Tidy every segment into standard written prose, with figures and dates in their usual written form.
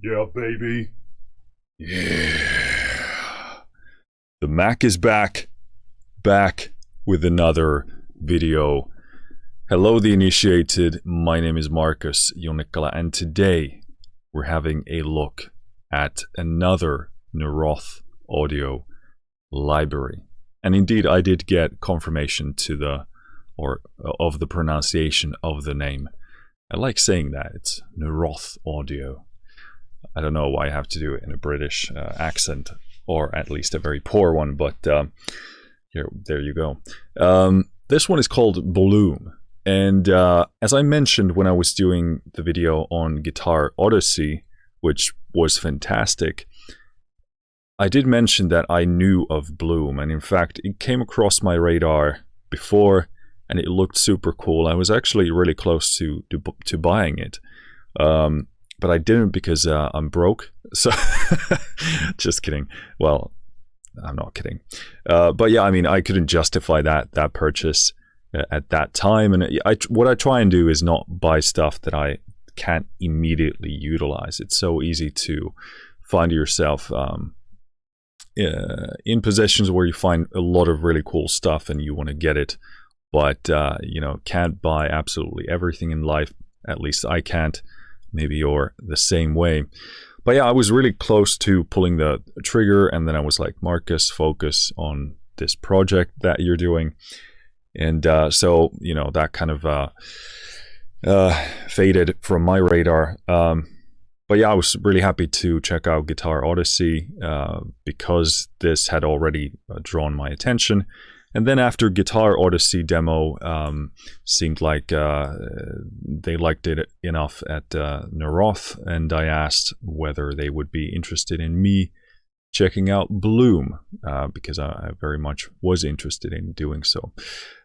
Yeah, baby. Yeah. The Mac is back. Back with another video. Hello, the initiated. My name is Marcus Jonikala, and today we're having a look at another Naroth audio library. And indeed, I did get confirmation of the pronunciation of the name. I like saying that. It's Naroth audio. I don't know why I have to do it in a British accent, or at least a very poor one, but there you go. This one is called Bloom, and as I mentioned when I was doing the video on Guitar Odyssey, which was fantastic, I did mention that I knew of Bloom, and in fact it came across my radar before, and it looked super cool. I was actually really close to buying it. But I didn't because I'm broke. So, just kidding. Well, I'm not kidding. But yeah, I mean, I couldn't justify that purchase at that time. And what I try and do is not buy stuff that I can't immediately utilize. It's so easy to find yourself in positions where you find a lot of really cool stuff and you want to get it, but can't buy absolutely everything in life. At least I can't. Maybe you're the same way. But yeah, I was really close to pulling the trigger, and then I was like, Marcus, focus on this project that you're doing. And so, that kind of faded from my radar. But yeah, I was really happy to check out Guitar Odyssey because this had already drawn my attention. And then after Guitar Odyssey demo, seemed like they liked it enough at Naroth, and I asked whether they would be interested in me checking out Bloom, because I very much was interested in doing so.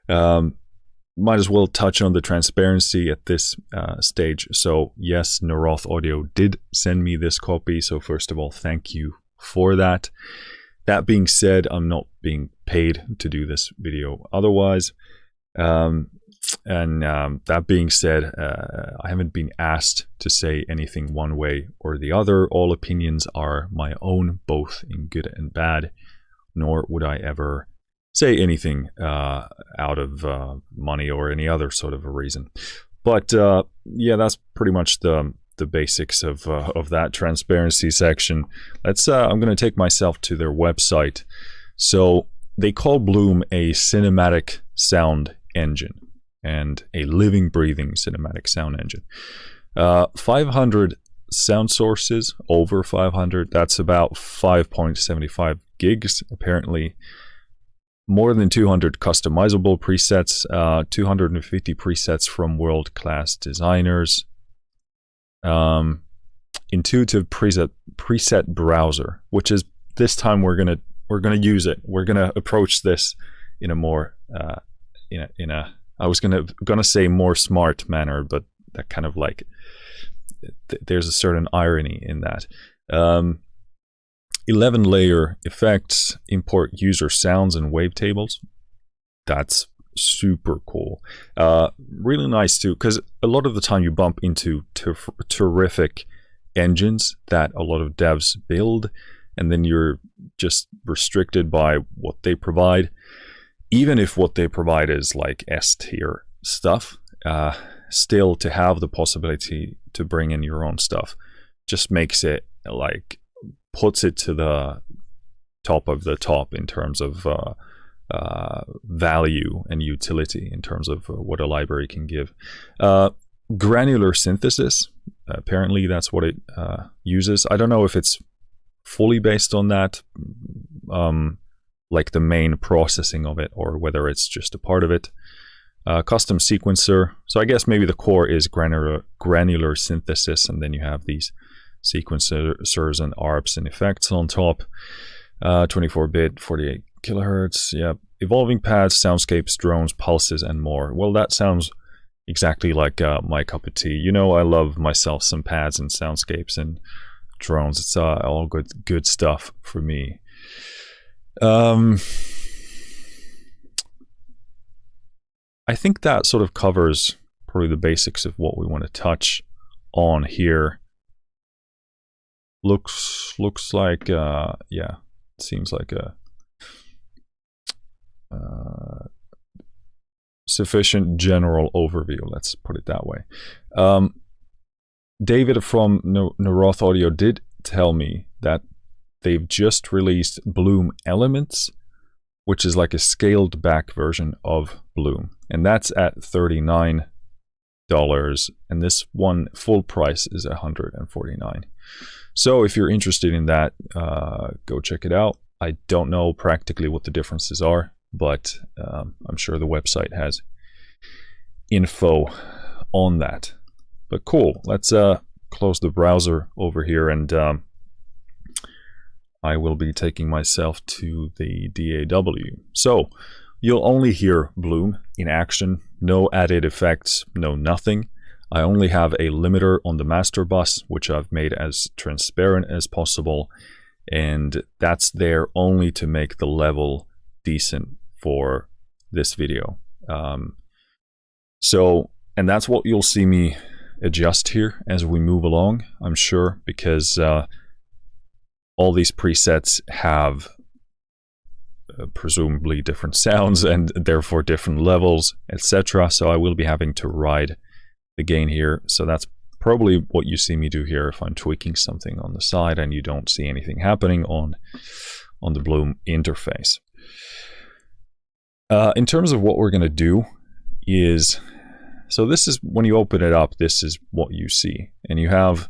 Might as well touch on the transparency at this stage. So yes, Naroth Audio did send me this copy, so first of all, thank you for that. That being said, I'm not being paid to do this video otherwise. And that being said, I haven't been asked to say anything one way or the other. All opinions are my own, both in good and bad, nor would I ever say anything out of money or any other sort of a reason. But yeah, that's pretty much the basics of that transparency section. I'm going to take myself to their website. So they call Bloom a cinematic sound engine and a living, breathing cinematic sound engine. 500 sound sources, over 500. That's about 5.75 gigs, apparently. More than 200 customizable presets, 250 presets from world-class designers. Intuitive preset browser, which is this time we're gonna use it. We're gonna approach this in a more I was gonna say more smart manner, but that kind of like there's a certain irony in that. 11 layer effects, import user sounds and wavetables. That's super cool. Really nice too, because a lot of the time you bump into terrific engines that a lot of devs build, and then you're just restricted by what they provide. Even if what they provide is like S tier stuff, still to have the possibility to bring in your own stuff just makes it like puts it to the top of the top in terms of value and utility, in terms of what a library can give. Granular synthesis, apparently that's what it uses. I don't know if it's fully based on that, like the main processing of it, or whether it's just a part of it. Custom sequencer, so I guess maybe the core is granular synthesis, and then you have these sequencers and Arps and effects on top. 24-bit, 48 kilohertz, yeah. Evolving pads, soundscapes, drones, pulses, and more. Well, that sounds exactly like my cup of tea. I love myself some pads and soundscapes and drones. It's all good stuff for me. I think that sort of covers probably the basics of what we want to touch on here. looks like yeah, it seems like a sufficient general overview, let's put it that way. David from Naroth Audio did tell me that they've just released Bloom Elements, which is like a scaled back version of Bloom, and that's at $39, and this one full price is $149. So if you're interested in that, go check it out. I don't know practically what the differences are, but I'm sure the website has info on that. But cool, let's close the browser over here, and I will be taking myself to the DAW. So you'll only hear Bloom in action, no added effects, no nothing. I only have a limiter on the master bus, which I've made as transparent as possible, and that's there only to make the level decent for this video. And that's what you'll see me adjust here as we move along, I'm sure, because all these presets have presumably different sounds and therefore different levels, etc. So I will be having to ride the gain here. So that's probably what you see me do here if I'm tweaking something on the side and you don't see anything happening on the Bloom interface. In terms of what we're going to do is, so this is, when you open it up, this is what you see. And you have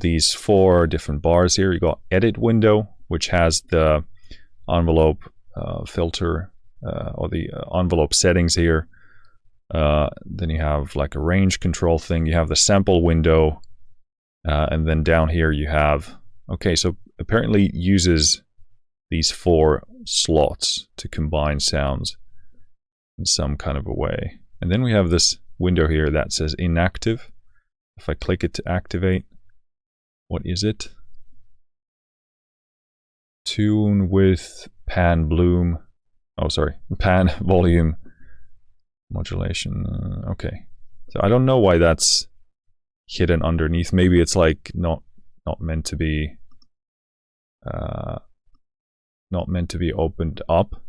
these 4 different bars here. You got edit window, which has the envelope filter or the envelope settings here. Then you have like a range control thing. You have the sample window, and then down here you have, okay, so apparently it uses these 4 slots to combine sounds in some kind of a way. And then we have this window here that says inactive. If I click it to activate, what is it? Tune with pan bloom. Oh, sorry, pan volume modulation. Okay, so I don't know why that's hidden underneath. Maybe it's like not meant to be opened up.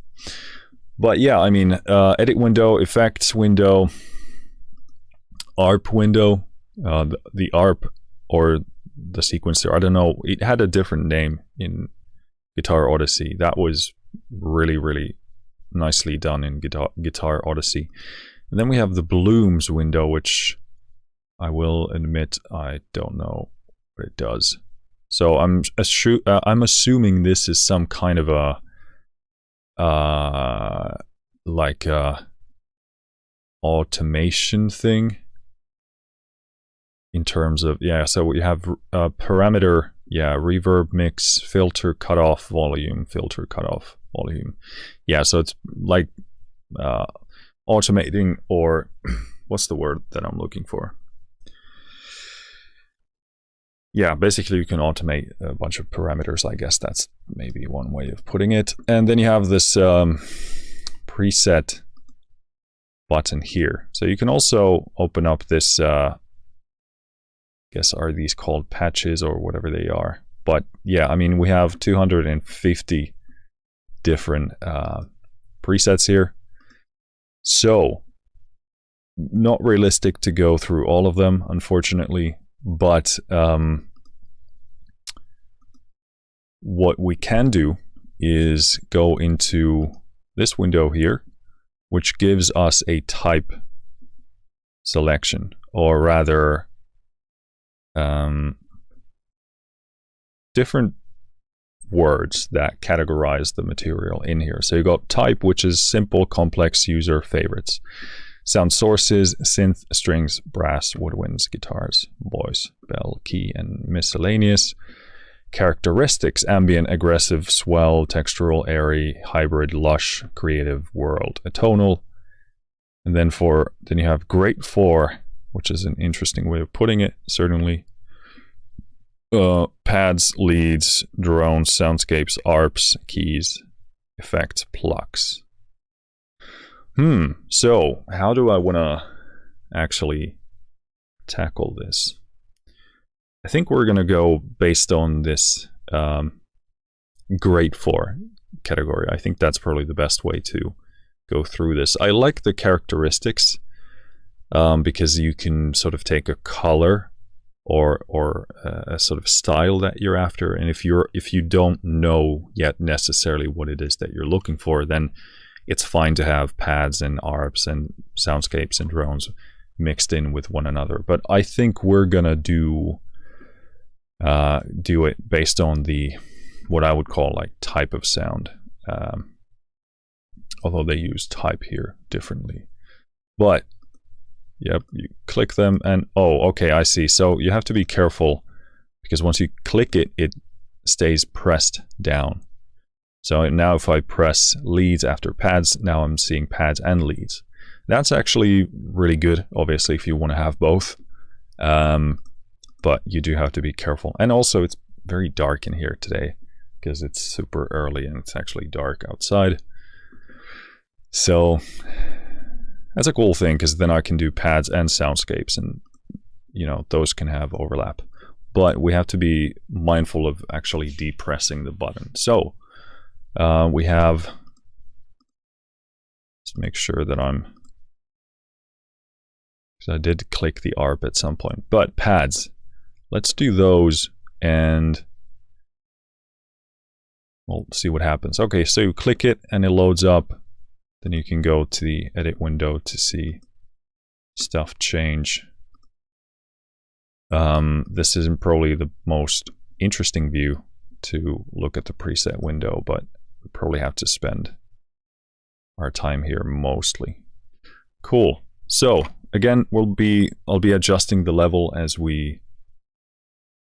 But yeah, I mean, edit window, effects window, ARP window, the ARP or the sequencer, I don't know, it had a different name in Guitar Odyssey. That was really, really nicely done in Guitar Odyssey. And then we have the Blooms window, which I will admit I don't know what it does. So I'm assuming this is some kind of a like a automation thing in terms of, yeah, so we have parameter, yeah, reverb mix, filter cutoff volume, filter cutoff volume. Yeah, so it's like automating, or what's the word that I'm looking for? Yeah, basically you can automate a bunch of parameters, I guess that's maybe one way of putting it. And then you have this preset button here. So you can also open up this, I guess, are these called patches or whatever they are? But yeah, I mean, we have 250 different presets here. So not realistic to go through all of them, unfortunately. But what we can do is go into this window here, which gives us a type selection, or rather different words that categorize the material in here. So you got type, which is simple, complex, user favorites. Sound sources, synth, strings, brass, woodwinds, guitars, voice, bell, key, and miscellaneous. Characteristics, ambient, aggressive, swell, textural, airy, hybrid, lush, creative, world, atonal. And then you have great for, which is an interesting way of putting it, certainly. Pads, leads, drones, soundscapes, arps, keys, effects, plucks. So how do I want to actually tackle this? I think we're going to go based on this grade 4 category. I think that's probably the best way to go through this. I like the characteristics because you can sort of take a color or a sort of style that you're after, and if you don't know yet necessarily what it is that you're looking for, then it's fine to have pads and Arps and Soundscapes and drones mixed in with one another. But I think we're gonna do it based on the what I would call like type of sound, although they use type here differently. But yep, you click them and oh, okay, I see. So you have to be careful because once you click it, it stays pressed down. So now if I press leads after pads, now I'm seeing pads and leads. That's actually really good, obviously, if you want to have both. But you do have to be careful. And also it's very dark in here today because it's super early and it's actually dark outside. So that's a cool thing because then I can do pads and Soundscapes and, you know, those can have overlap. But we have to be mindful of actually depressing the button. So we have, let's make sure that because I did click the ARP at some point, but pads, let's do those and we'll see what happens. Okay, so you click it and it loads up. Then you can go to the edit window to see stuff change. This isn't probably the most interesting view to look at the preset window, but we probably have to spend our time here mostly. Cool. So again, I'll be adjusting the level as we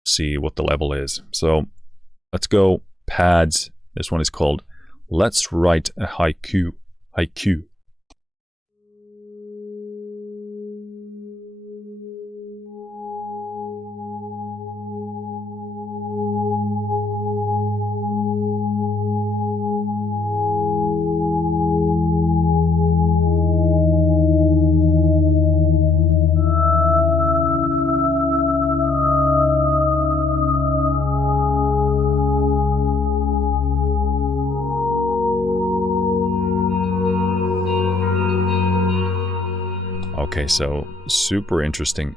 see what the level is. So let's go pads. This one is called Let's Write a Haiku. Okay, so super interesting.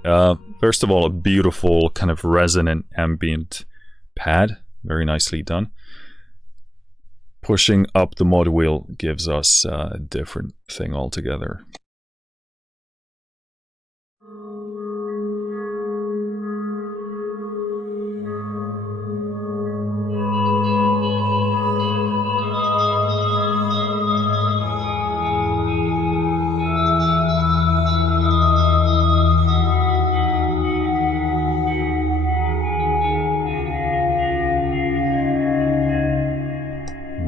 First of all, a beautiful kind of resonant ambient pad, very nicely done. Pushing up the mod wheel gives us a different thing altogether.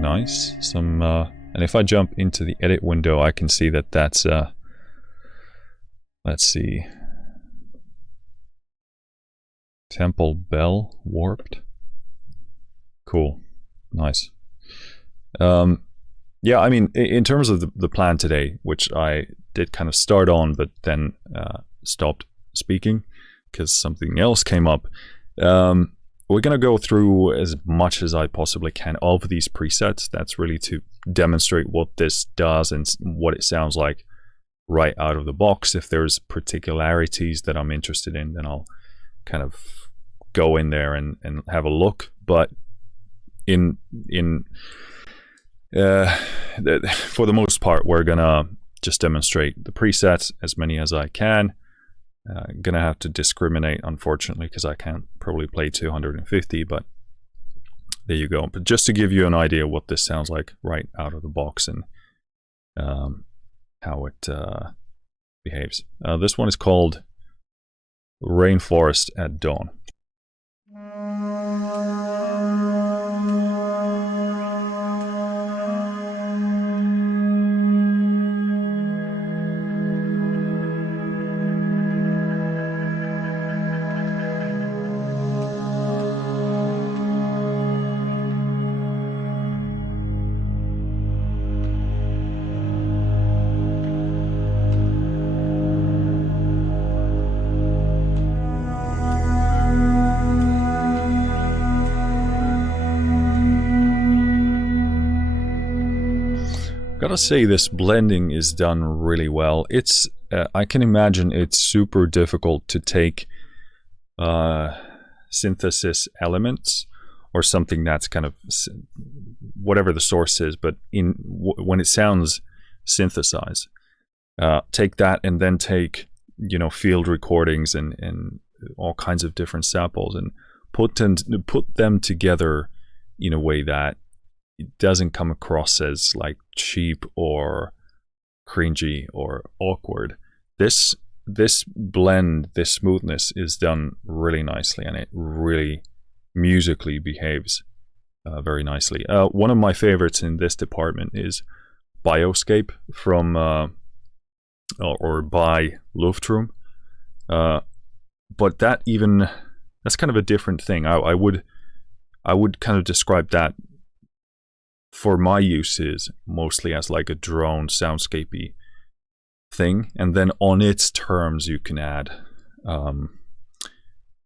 Nice. Some and if I jump into the edit window, I can see that that's let's see, temple bell warped. Cool. Nice. Yeah, I mean, in terms of the plan today, which I did kind of start on but then stopped speaking because something else came up. We're going to go through as much as I possibly can of these presets. That's really to demonstrate what this does and what it sounds like right out of the box. If there's particularities that I'm interested in, then I'll kind of go in there and have a look. But for the most part, we're going to just demonstrate the presets, as many as I can. Gonna have to discriminate, unfortunately, because I can't probably play 250, but there you go. But just to give you an idea what this sounds like right out of the box and how it behaves. This one is called Rainforest at Dawn. Gotta say, this blending is done really well. It's I can imagine it's super difficult to take synthesis elements or something that's kind of whatever the source is, but when it sounds synthesized, take that and then take, you know, field recordings and all kinds of different samples and put them together in a way that it doesn't come across as like cheap or cringy or awkward. This blend, this smoothness is done really nicely, and it really musically behaves very nicely. One of my favorites in this department is Bioscape from or by Luftroom, but that's kind of a different thing. I would kind of describe that for my uses mostly as like a drone soundscapey thing, and then on its terms you can add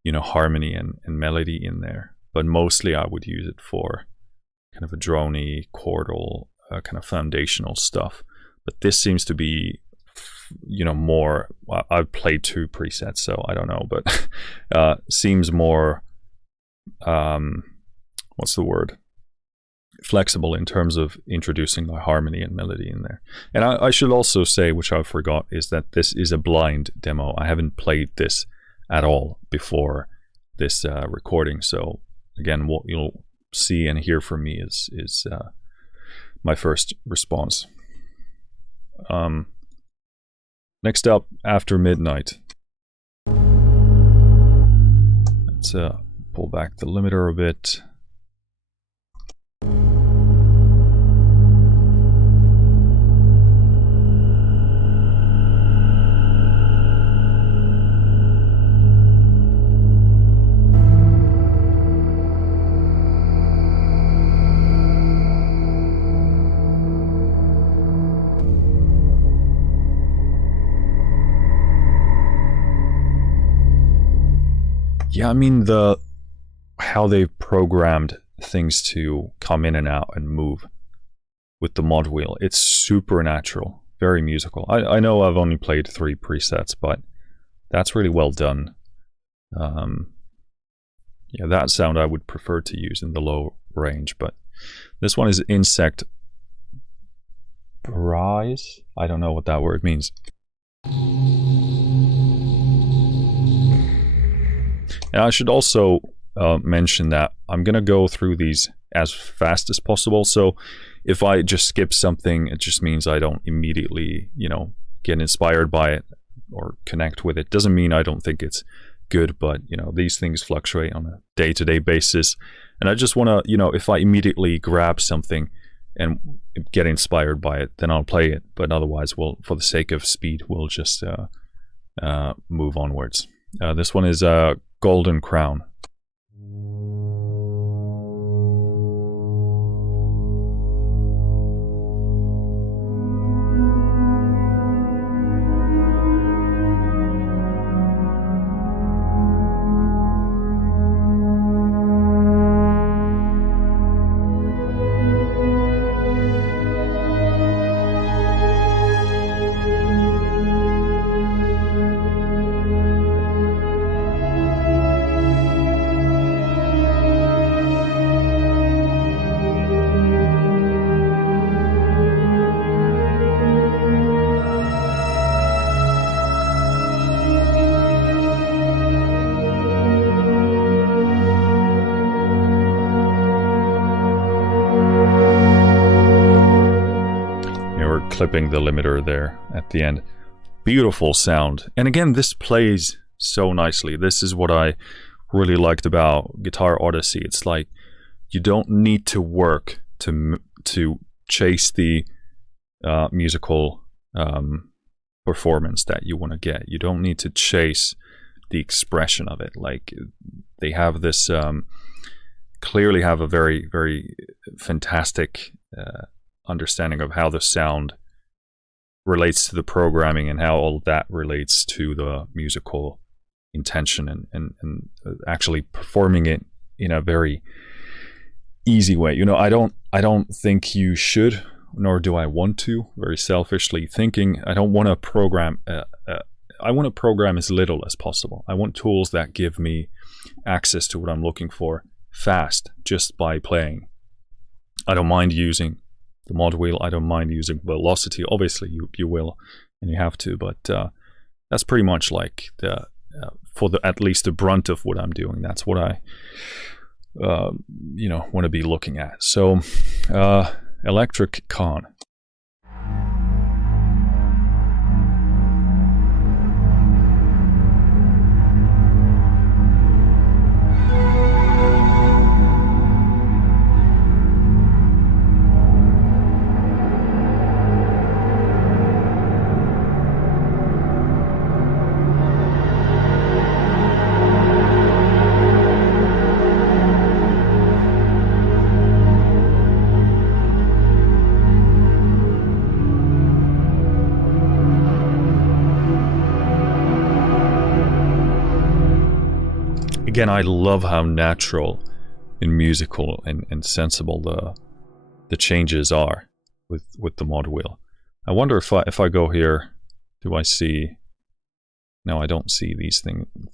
you know, harmony and melody in there, but mostly I would use it for kind of a droney chordal kind of foundational stuff. But this seems to be, you know, more, I've played 2 presets, so I don't know, but seems more what's the word, flexible in terms of introducing the harmony and melody in there. And I should also say, which I forgot, is that this is a blind demo. I haven't played this at all before this recording, so again, what you'll see and hear from me is my first response. Next up, After Midnight. Let's pull back the limiter a bit. Yeah, I mean, how they've programmed things to come in and out and move with the mod wheel, it's super natural, very musical. I know I've only played 3 presets, but that's really well done. Yeah, that sound I would prefer to use in the low range, but this one is Insect Brise. I don't know what that word means. And I should also mention that I'm going to go through these as fast as possible. So if I just skip something, it just means I don't immediately, you know, get inspired by it or connect with it. Doesn't mean I don't think it's good, but, you know, these things fluctuate on a day-to-day basis. And I just want to, you know, if I immediately grab something and get inspired by it, then I'll play it. But otherwise, for the sake of speed, we'll just move onwards. This one is Golden Crown. Clipping the limiter there at the end. Beautiful sound. And again, this plays so nicely. This is what I really liked about Guitar Odyssey. It's like you don't need to work to chase the musical performance that you want to get. You don't need to chase the expression of it. Like, they have this clearly have a very, very fantastic understanding of how the sound relates to the programming and how all that relates to the musical intention and actually performing it in a very easy way. You know, I don't think you should nor do I want to. Very selfishly thinking, I don't want to program. I want to program as little as possible. I want tools that give me access to what I'm looking for fast, just by playing. I don't mind using the mod wheel. I don't mind using velocity. Obviously, you will, and you have to. But that's pretty much like the for the at least the brunt of what I'm doing. That's what I want to be looking at. So electric con. Again, I love how natural and musical and sensible the changes are with the mod wheel. I wonder if I go here, do I see? No, I don't see these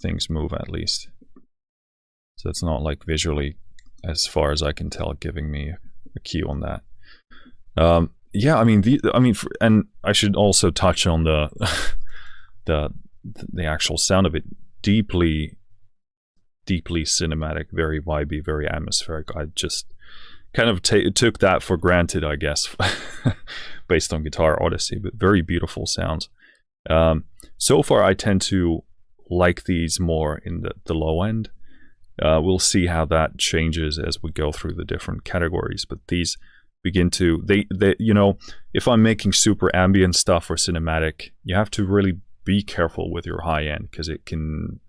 things move, at least. So it's not like visually, as far as I can tell, giving me a cue on that. Yeah, I mean, and I should also touch on the actual sound of it. Deeply cinematic, very vibey, very atmospheric. I just kind of took that for granted, I guess, based on Guitar Odyssey, but very beautiful sounds. So far, I tend to like these more in the low end. We'll see how that changes as we go through the different categories, but these begin to, they if I'm making super ambient stuff or cinematic, you have to really be careful with your high end, because it can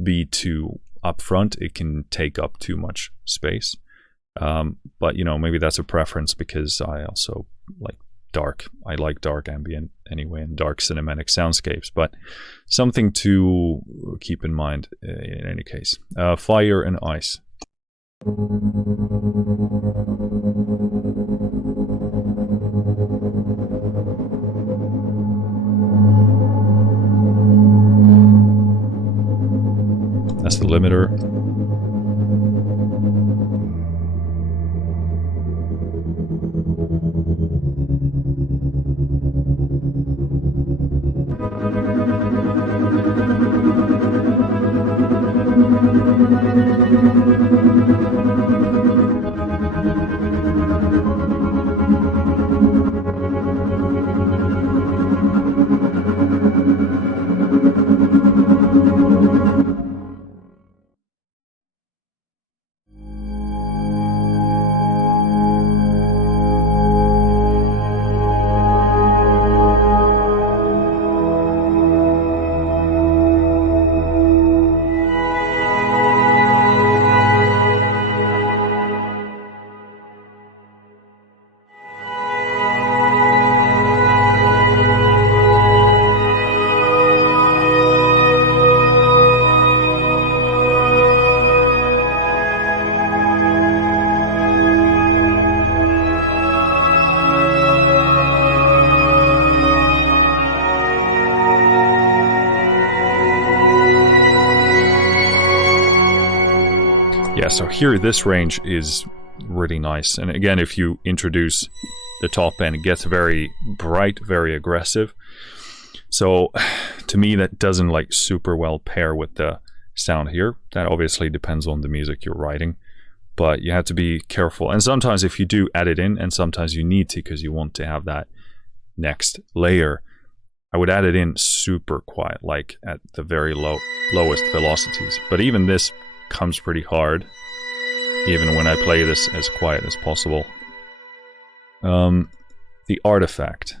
be too upfront, it can take up too much space. But maybe that's a preference, because I also like dark. I like dark ambient anyway, and dark cinematic soundscapes, but something to keep in mind in any case. Fire and ice. That's the limiter. Yeah, so here this range is really nice. And again, if you introduce the top end, it gets very bright, very aggressive. So to me, that doesn't like super well pair with the sound here. That obviously depends on the music you're writing, but you have to be careful. And sometimes if you do add it in, and sometimes you need to because you want to have that next layer, I would add it in super quiet, like at the very lowest velocities. But even this comes pretty hard, even when I play this as quiet as possible. The artifact.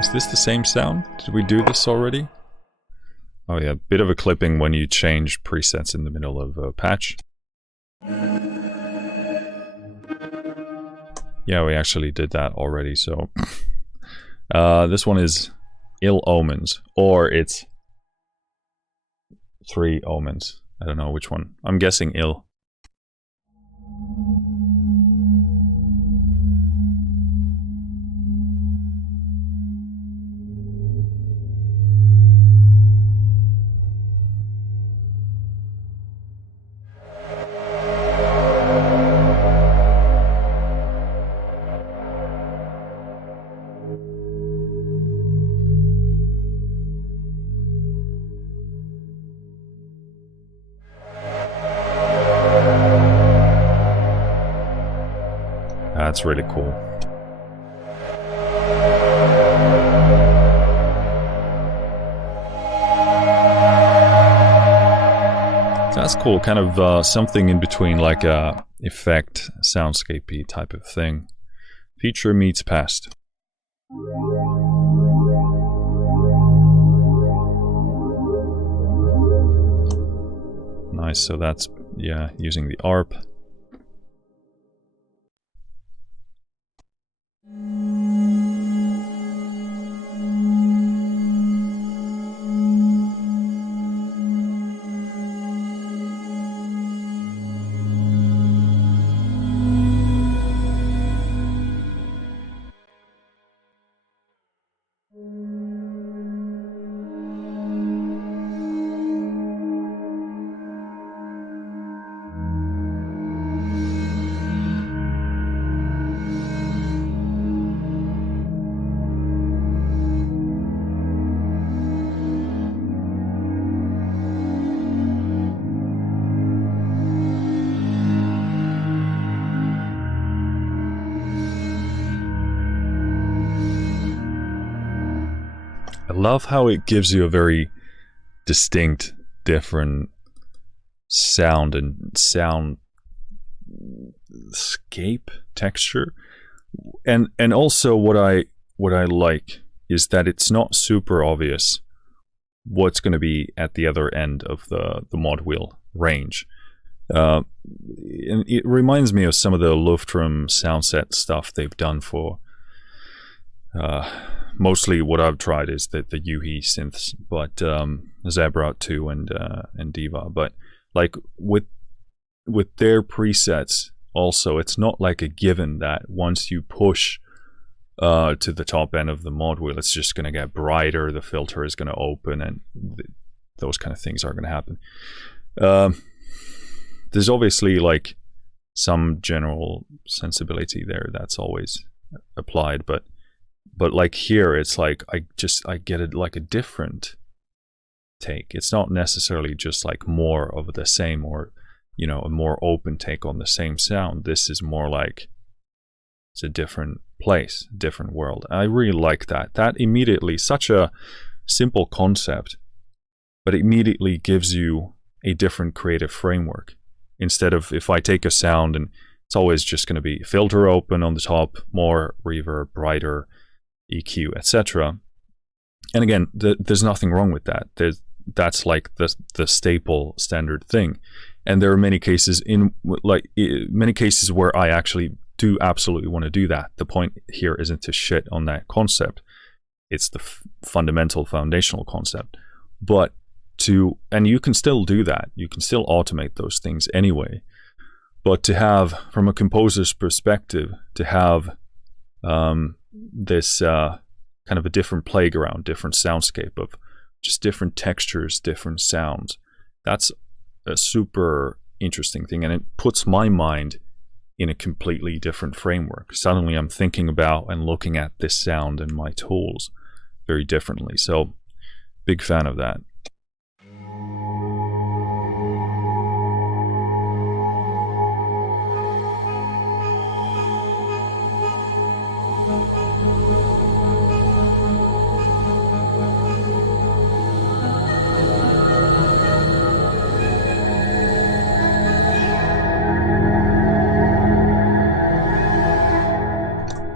Is this the same sound? Did we do this already? Oh yeah, bit of a clipping when you change presets in the middle of a patch. Yeah, we actually did that already, so This one is Ill Omens, or it's 3 Omens. I don't know which one. I'm guessing Ill. That's really cool. That's cool, kind of something in between like a effect, soundscapey type of thing. Future meets past. Nice, so that's, yeah, using the Arp. I love how it gives you a very distinct, different sound and soundscape texture, and also what I like is that it's not super obvious what's going to be at the other end of the mod wheel range. And it reminds me of some of the Luftrum soundset stuff they've done for. Mostly what I've tried is the Yuhi synths, but Zebra 2 and Diva. But like with their presets, also it's not like a given that once you push to the top end of the mod wheel, it's just going to get brighter, the filter is going to open, and those kind of things are going to happen. There's obviously like some general sensibility there that's always applied, but like here it's like I get it like a different take. It's not necessarily just like more of the same, or you know, a more open take on the same sound. This is more like it's a different place, different world. I really like that immediately, such a simple concept, but it immediately gives you a different creative framework. Instead of, if I take a sound and it's always just going to be filter open on the top, more reverb, brighter, EQ, etc. And again, there's nothing wrong with that. That's like the staple standard thing. And there are many cases where I actually do absolutely want to do that. The point here isn't to shit on that concept. It's the fundamental, foundational concept. And you can still do that. You can still automate those things anyway. But to have, from a composer's perspective, to have this kind of a different playground, different soundscape of just different textures, different sounds, that's a super interesting thing. And it puts my mind in a completely different framework. Suddenly I'm thinking about and looking at this sound and my tools very differently. So big fan of that.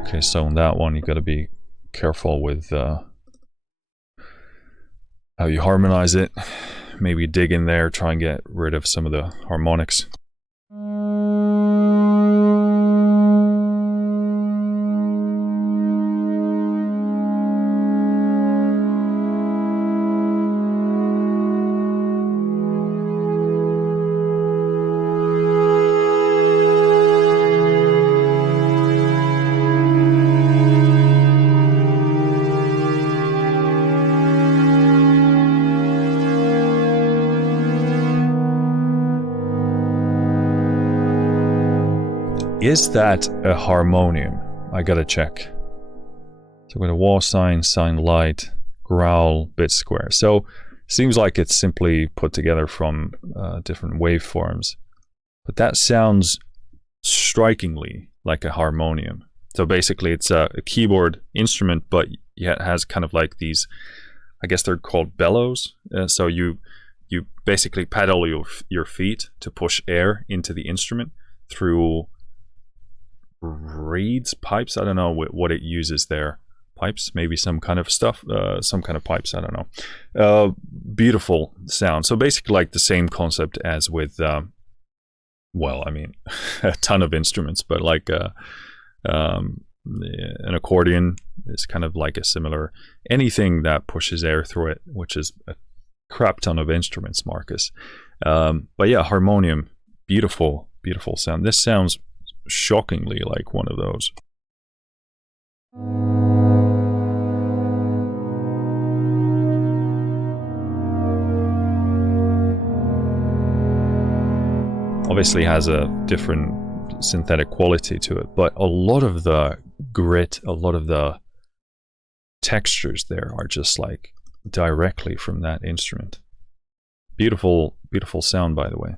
Okay, so on that one, you got to be careful with how you harmonize it. Maybe dig in there, try and get rid of some of the harmonics. Is that a harmonium? I gotta check. So we're going to wall sign, sign light, growl, bit square. So seems like it's simply put together from different waveforms. But that sounds strikingly like a harmonium. So basically it's a keyboard instrument, but it has kind of like these, I guess they're called bellows. So you basically pedal your feet to push air into the instrument through reeds, pipes. I don't know what it uses there. Pipes, maybe some kind of stuff, some kind of pipes. I don't know. Beautiful sound. So basically, like the same concept as with, well, I mean, a ton of instruments, but like an accordion is kind of like a similar anything that pushes air through it, which is a crap ton of instruments, Marcus. But yeah, harmonium, beautiful, beautiful sound. This sounds shockingly like one of those. Obviously has a different synthetic quality to it, but a lot of the grit, a lot of the textures there are just like directly from that instrument. Beautiful, beautiful sound, by the way.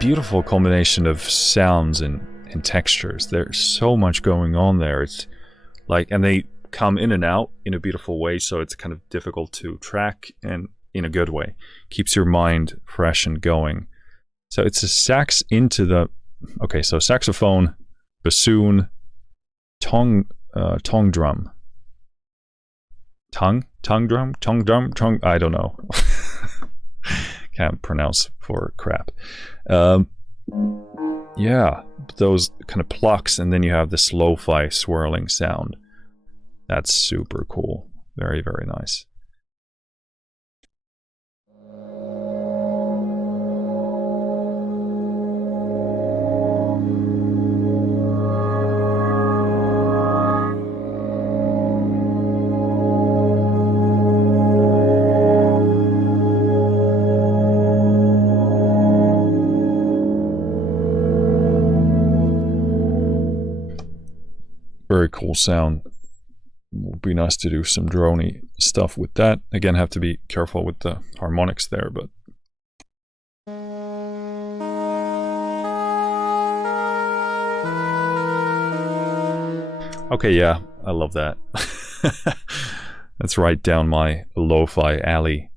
Beautiful combination of sounds and textures. There's so much going on there. It's like, and they come in and out in a beautiful way, so it's kind of difficult to track, and in a good way. Keeps your mind fresh and going. So it's a sax into the, okay, so saxophone, bassoon, tongue drum. Tongue drum, I don't know. Can't pronounce for crap. Yeah, those kind of plucks, and then you have this lo-fi swirling sound. That's super cool. Very, very nice. Very cool sound. Would be nice to do some droney stuff with that. Again, have to be careful with the harmonics there, but okay, yeah, I love that. That's right down my lo-fi alley.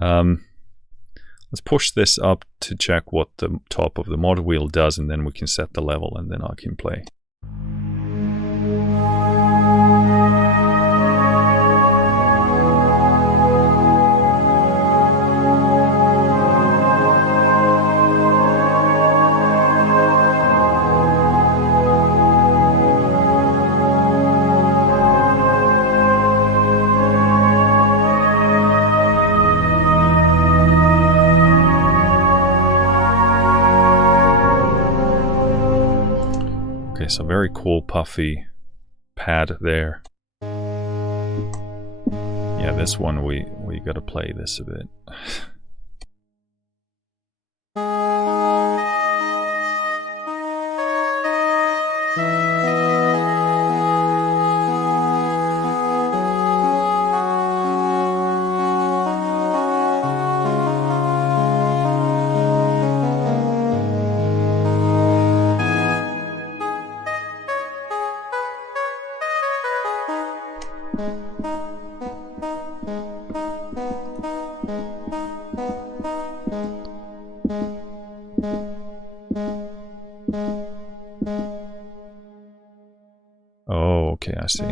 Let's push this up to check what the top of the mod wheel does, and then we can set the level, and then I can play. So very cool puffy pad there. Yeah, this one we gotta play this a bit. Oh, okay, I see.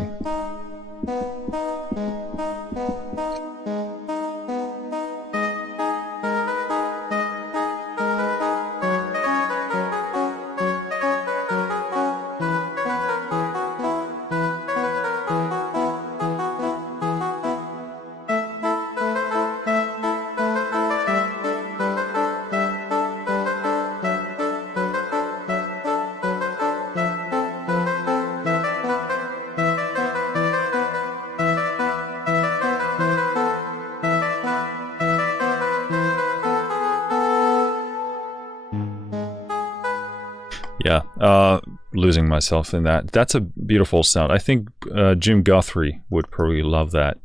Yeah, losing myself in that. That's a beautiful sound. I think Jim Guthrie would probably love that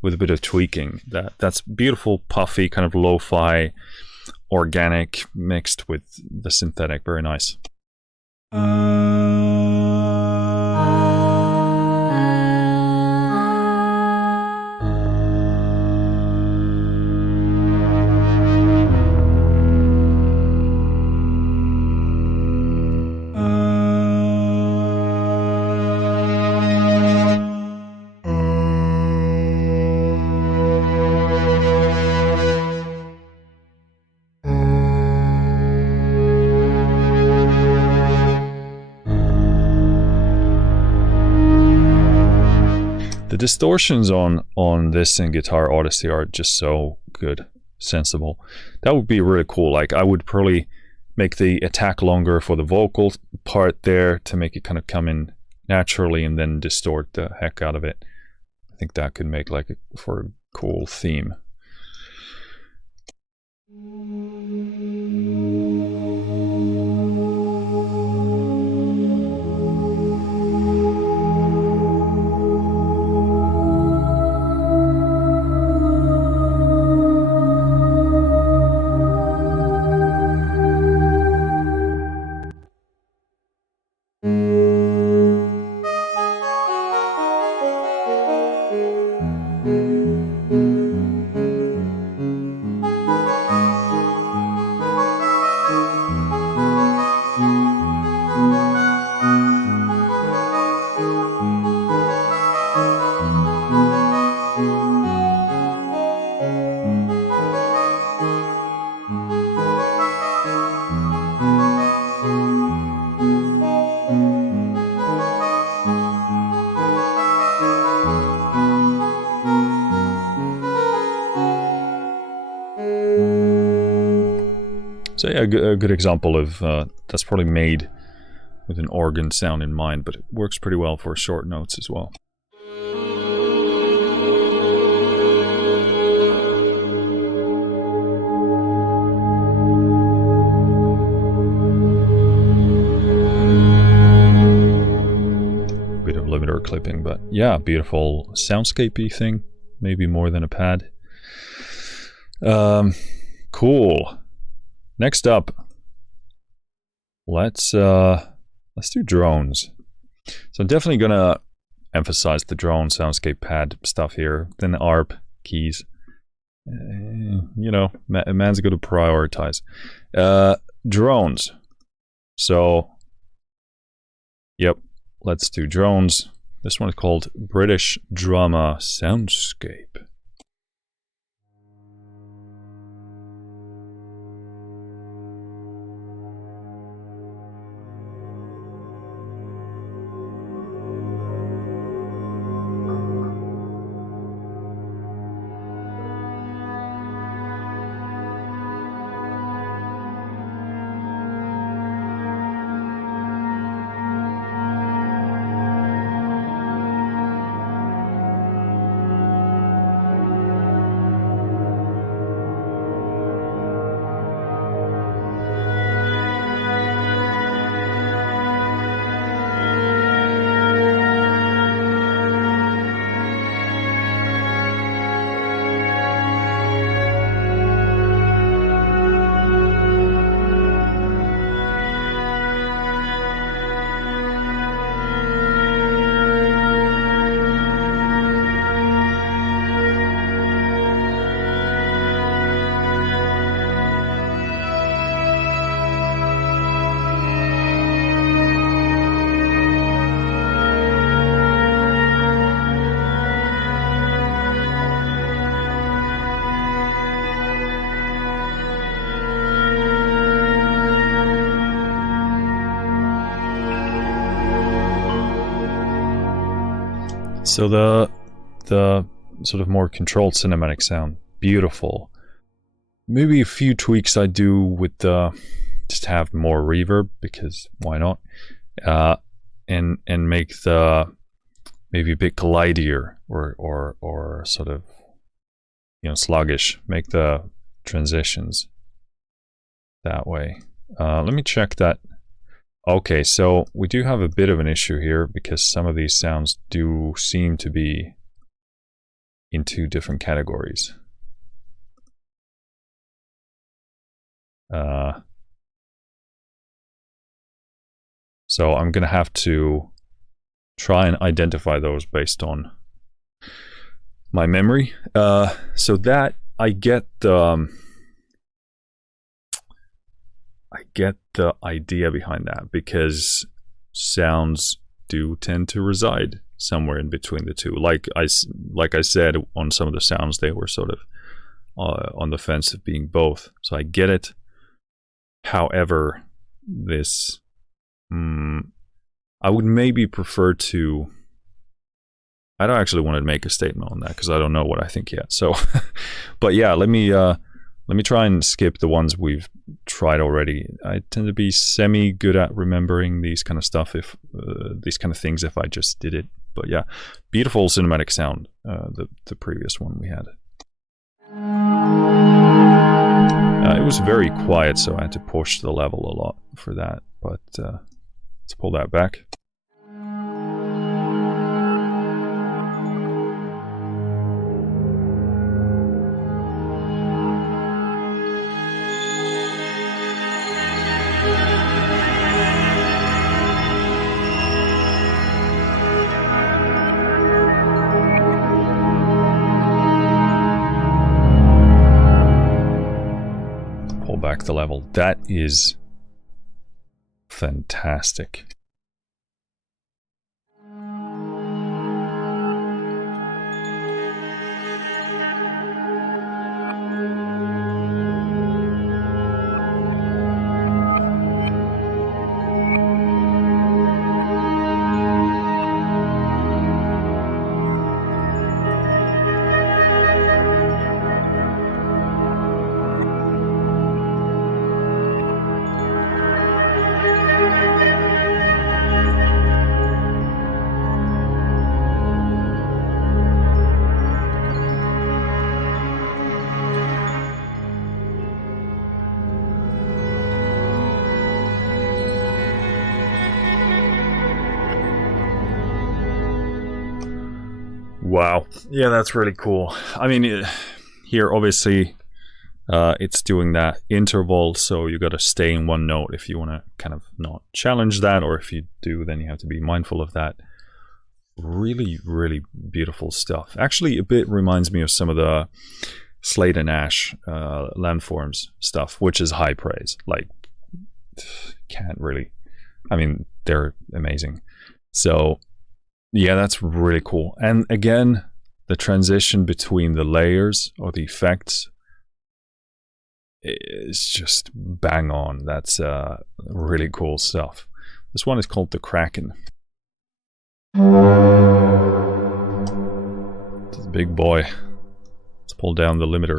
with a bit of tweaking. That's beautiful, puffy, kind of lo-fi, organic, mixed with the synthetic. Very nice. The distortions on this in Guitar Odyssey are just so good, sensible. That would be really cool. Like, I would probably make the attack longer for the vocal part there to make it kind of come in naturally, and then distort the heck out of it. I think that could make like for a cool theme. So yeah, a good example of that's probably made with an organ sound in mind, but it works pretty well for short notes as well. Bit of limiter clipping, but yeah, beautiful soundscapey thing, maybe more than a pad. Cool. Next up, let's do drones. So I'm definitely gonna emphasize the drone soundscape pad stuff here. Then ARP keys. You know, man's got to prioritize. Drones. So, yep, let's do drones. This one is called British Drama Soundscape. So the sort of more controlled cinematic sound, beautiful. Maybe a few tweaks I do with the just have more reverb, because why not? And make the maybe a bit glidier or sort of, you know, sluggish. Make the transitions that way. Let me check that. Okay, so we do have a bit of an issue here, because some of these sounds do seem to be in two different categories. So I'm gonna have to try and identify those based on my memory. So that I get the idea behind that, because sounds do tend to reside somewhere in between the two. Like I said, on some of the sounds, they were sort of on the fence of being both. So I get it. However, this, I would maybe prefer to, I don't actually want to make a statement on that, because I don't know what I think yet. So, but yeah, let me try and skip the ones we've tried already. I tend to be semi good at remembering these kind of stuff, if these kind of things, if I just did it. But yeah, beautiful cinematic sound, the previous one we had. It was very quiet, so I had to push the level a lot for that, but let's pull that back. Back the level. That is fantastic. Wow. Yeah, that's really cool. I mean, here obviously it's doing that interval, so you got to stay in one note if you want to kind of not challenge that, or if you do, then you have to be mindful of that. Really, really beautiful stuff. Actually, a bit reminds me of some of the Slate and Ash landforms stuff, which is high praise. Like, can't really, I mean, they're amazing. So yeah, that's really cool. And again, the transition between the layers or the effects is just bang on. That's really cool stuff. This one is called the Kraken. It's a big boy. Let's pull down the limiter.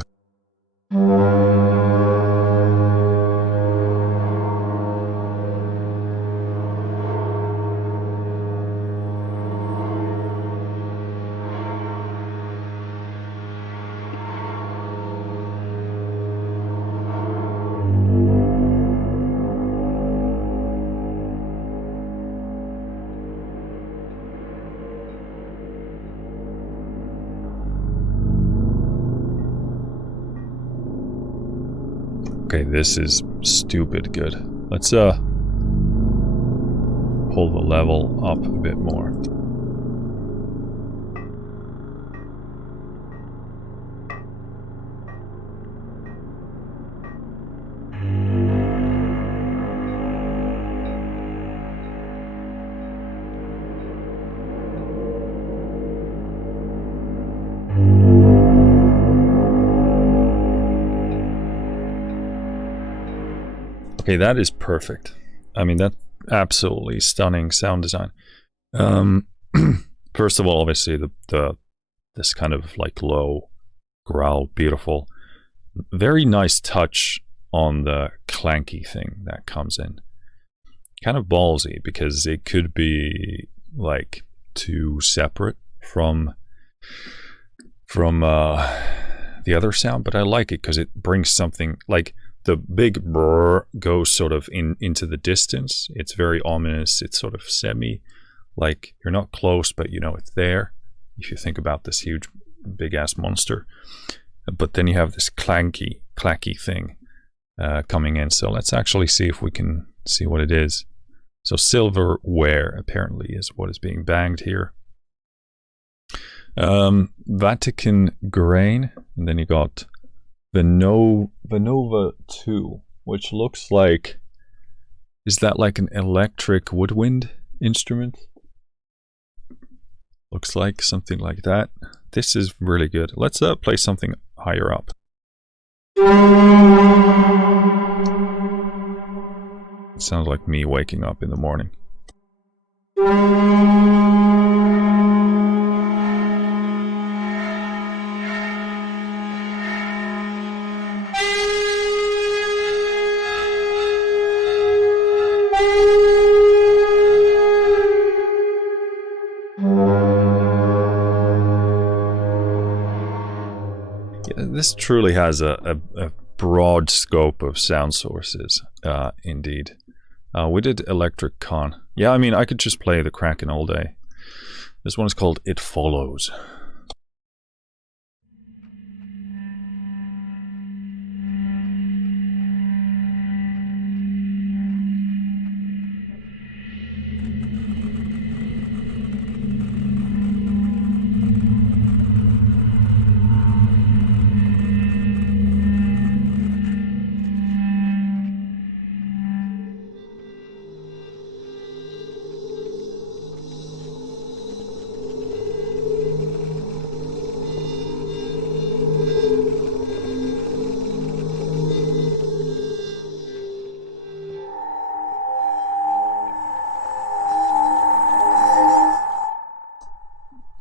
Okay, this is stupid good. Let's pull the level up a bit more. Okay, that is perfect. I mean, that's absolutely stunning sound design. First of all, obviously the this kind of like low growl, beautiful, very nice touch on the clanky thing that comes in. Kind of ballsy because it could be like too separate from the other sound, but I like it because it brings something like the big brrr goes sort of into the distance. It's very ominous. It's sort of semi, like you're not close, but you know it's there. If you think about this huge, big ass monster, but then you have this clacky thing coming in. So let's actually see if we can see what it is. So silverware apparently is what is being banged here. Vatican grain, and then you got Vanova 2, which looks like, is that like an electric woodwind instrument? Looks like something like that. This is really good. Let's play something higher up. It sounds like me waking up in the morning. This truly has a broad scope of sound sources, indeed. We did Electric Con. Yeah, I mean, I could just play the Kraken all day. This one is called It Follows.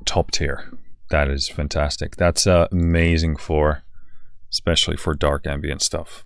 Top tier. That is fantastic. That's amazing for, especially for dark ambient stuff.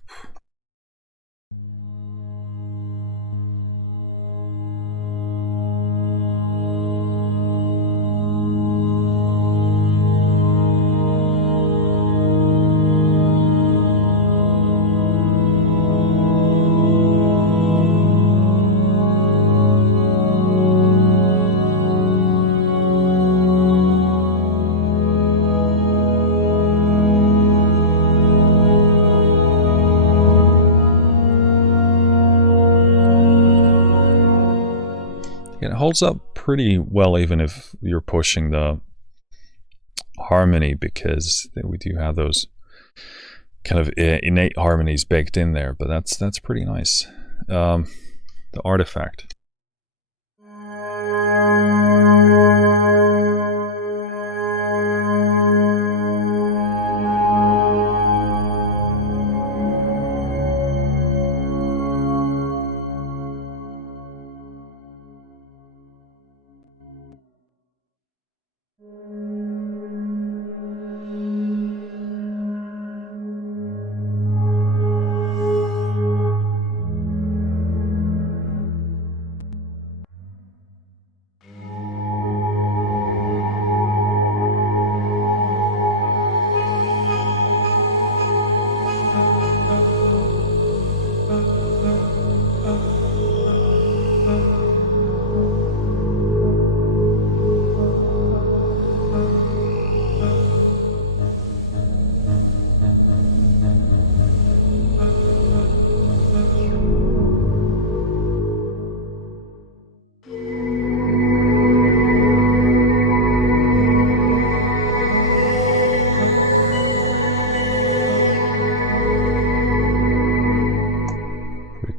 It holds up pretty well even if you're pushing the harmony, because we do have those kind of innate harmonies baked in there, but that's pretty nice. The artifact.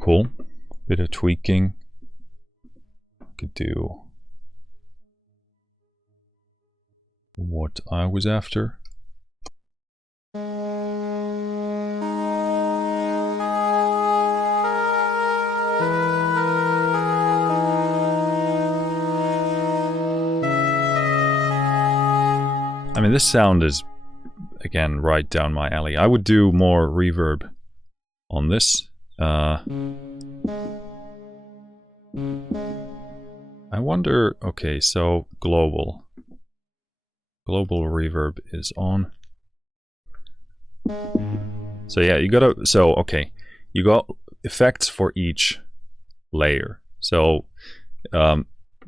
Cool. Bit of tweaking. Could do what I was after. I mean, this sound is, again, right down my alley. I would do more reverb on this. I wonder, okay, so global reverb is on. So yeah, you gotta, so okay, you got effects for each layer. So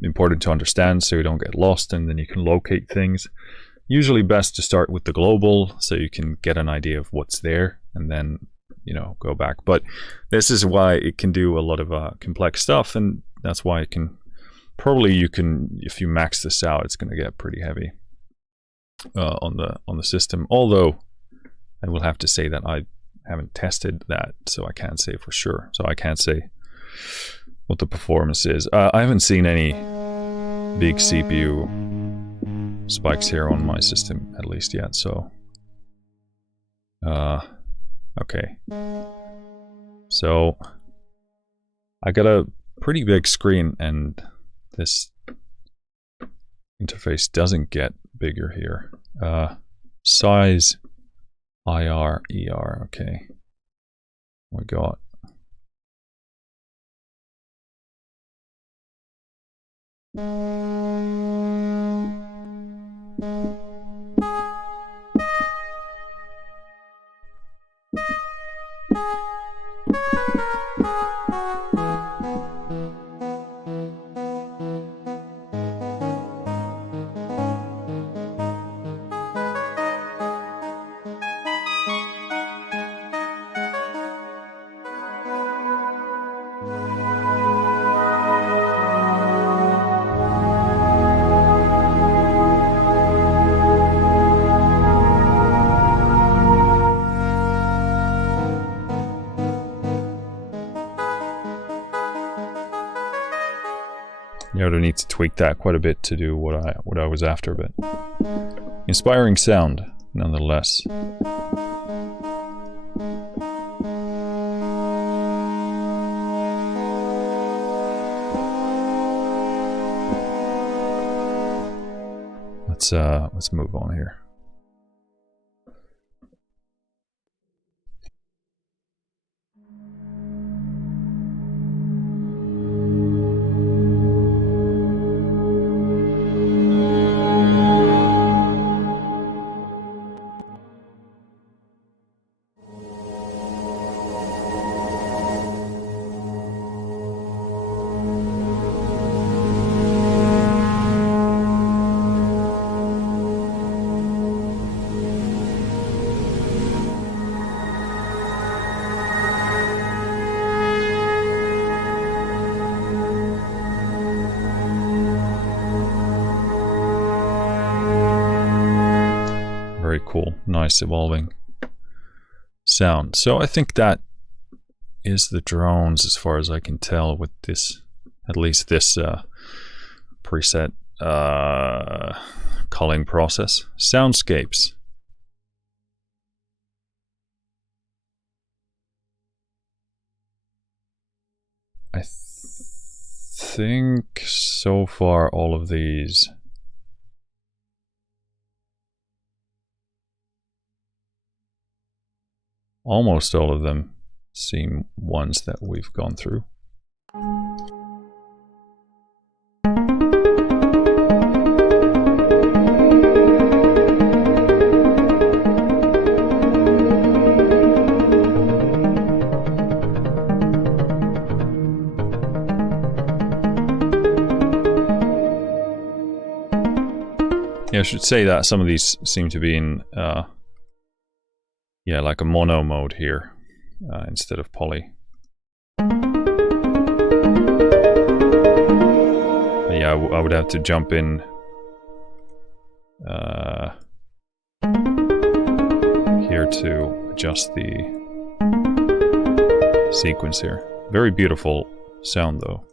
important to understand so you don't get lost, and then you can locate things. Usually best to start with the global so you can get an idea of what's there and then, you know, go back. But this is why it can do a lot of complex stuff, and that's why it can, probably you can, if you max this out, it's going to get pretty heavy on the system. Although I will have to say that I haven't tested that, so I can't say for sure. So I can't say what the performance is. I haven't seen any big CPU spikes here on my system, at least yet, so okay. So I got a pretty big screen, and this interface doesn't get bigger here. Size IR, ER, okay. We got I need to tweak that quite a bit to do what I was after, but inspiring sound nonetheless. Let's move on here. Cool, nice evolving sound. So I think that is the drones as far as I can tell with this, at least this preset culling process. Soundscapes. I think so far all of these almost all of them seem ones that we've gone through. Yeah, I should say that some of these seem to be in yeah, like a mono mode here instead of poly. But yeah, I would have to jump in here to adjust the sequence here. Very beautiful sound though.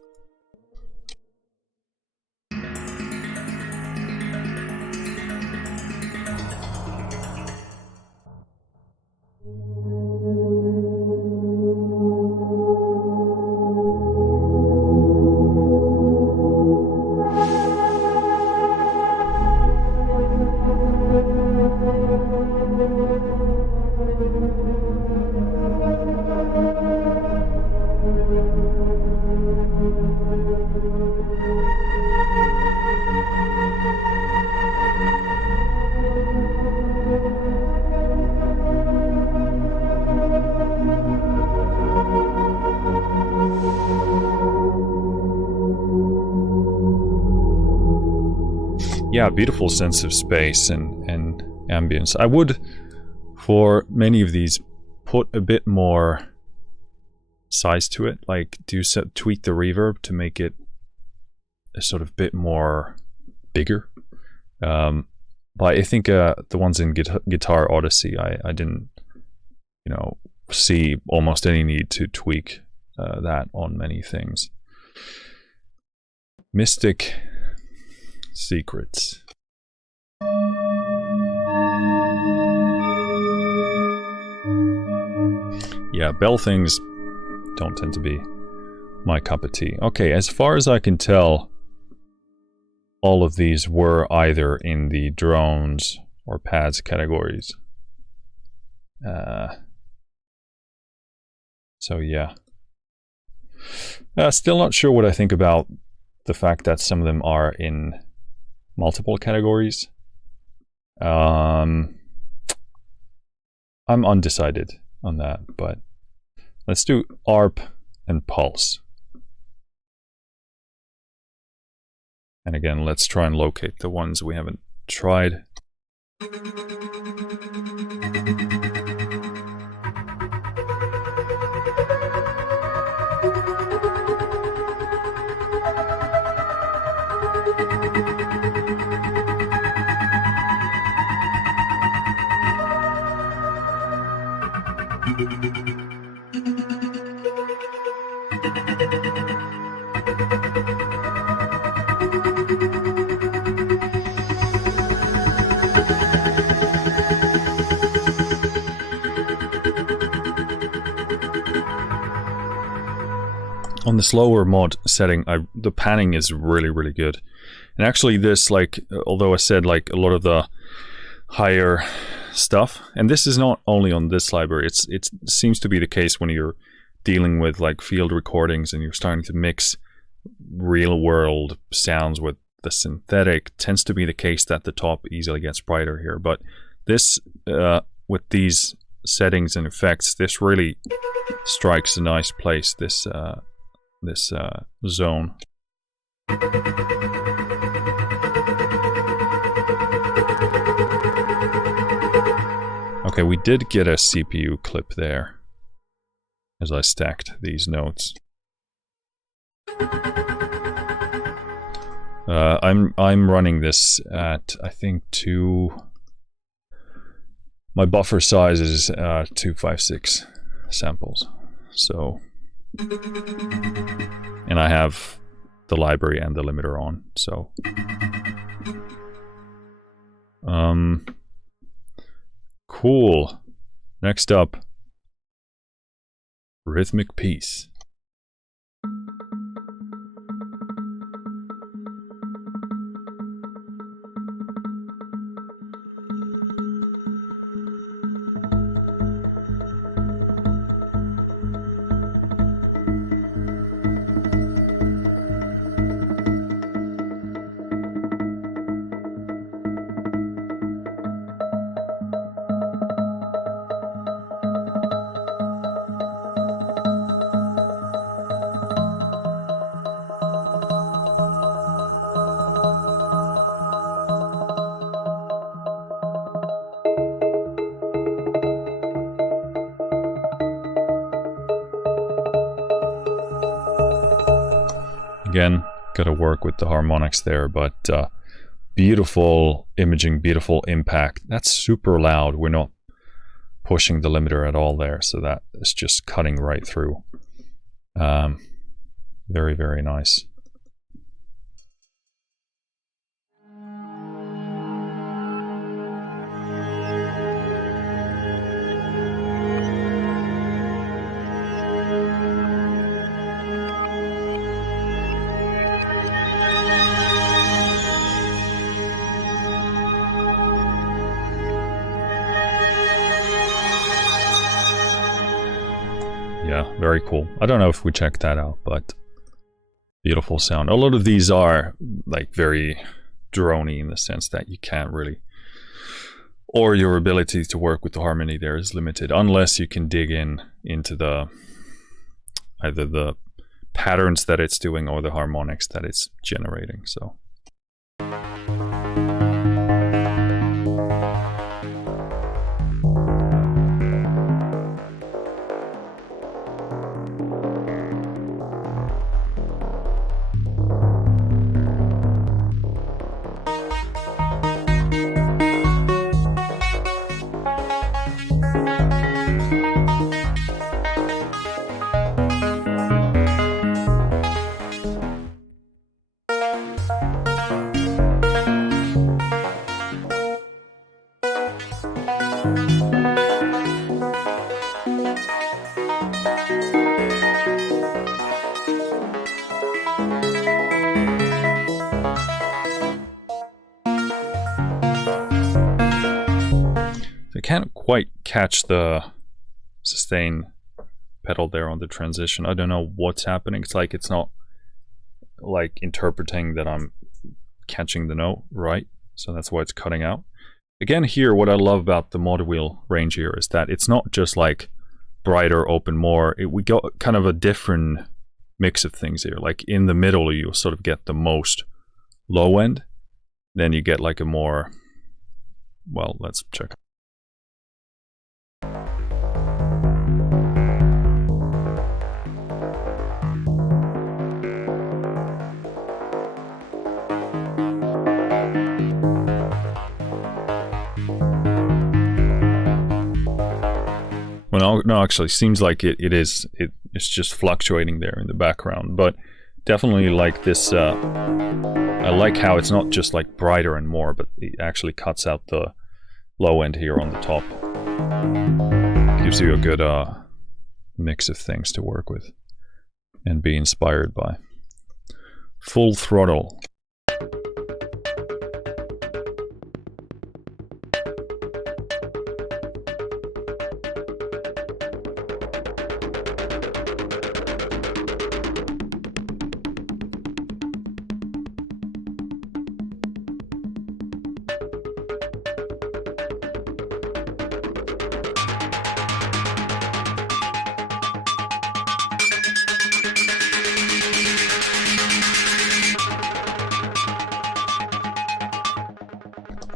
yeah, beautiful sense of space and ambience. I would, for many of these, put a bit more size to it, like tweak the reverb to make it a sort of bit more bigger. But I think the ones in Guitar Odyssey, I didn't, you know, see almost any need to tweak that on many things. Mystic Secrets. Yeah, bell things don't tend to be my cup of tea. Okay, as far as I can tell, all of these were either in the drones or pads categories. So yeah. Still not sure what I think about the fact that some of them are in multiple categories. I'm undecided on that, but let's do ARP and Pulse. And again, let's try and locate the ones we haven't tried. On the slower mod setting, the panning is really, really good. And actually this, like, although I said, like, a lot of the higher stuff, and this is not only on this library, it seems to be the case when you're dealing with, like, field recordings and you're starting to mix real world sounds with the synthetic, tends to be the case that the top easily gets brighter here. But this, with these settings and effects, this really strikes a nice place, this zone. Okay, we did get a CPU clip there as I stacked these notes. I'm running this at, I think, my buffer size is 256 samples. So, and I have the library and the limiter on, so cool. Next up, Rhythmic Peace. Again, gotta work with the harmonics there, but beautiful imaging, beautiful impact. That's super loud. We're not pushing the limiter at all there, so that is just cutting right through. Very, very nice. Yeah, very cool. I don't know if we checked that out, but beautiful sound. A lot of these are like very droney in the sense that you can't really, or your ability to work with the harmony there is limited unless you can dig into the either the patterns that it's doing or the harmonics that it's generating. So I can't quite catch the sustain pedal there on the transition. I don't know what's happening. It's like it's not like interpreting that I'm catching the note right, so that's why it's cutting out. Again, here what I love about the mod wheel range here is that it's not just like brighter, open more. We got kind of a different mix of things here. Like in the middle you sort of get the most low end, then you get like a more, well, let's check. Well, no, actually, seems like it's just fluctuating there in the background, but definitely like this. I like how it's not just like brighter and more, but it actually cuts out the low end here on the top. Gives you a good mix of things to work with and be inspired by. Full throttle.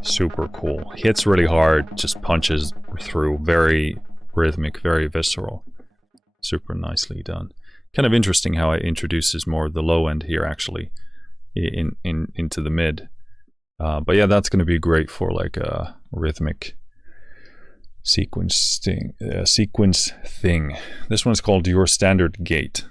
Super cool. Hits really hard, just punches through. Very rhythmic, very visceral. Super nicely done. Kind of interesting how it introduces more of the low end here actually into the mid. But yeah, that's going to be great for like a rhythmic sequence thing. This one's called Your Standard Gate.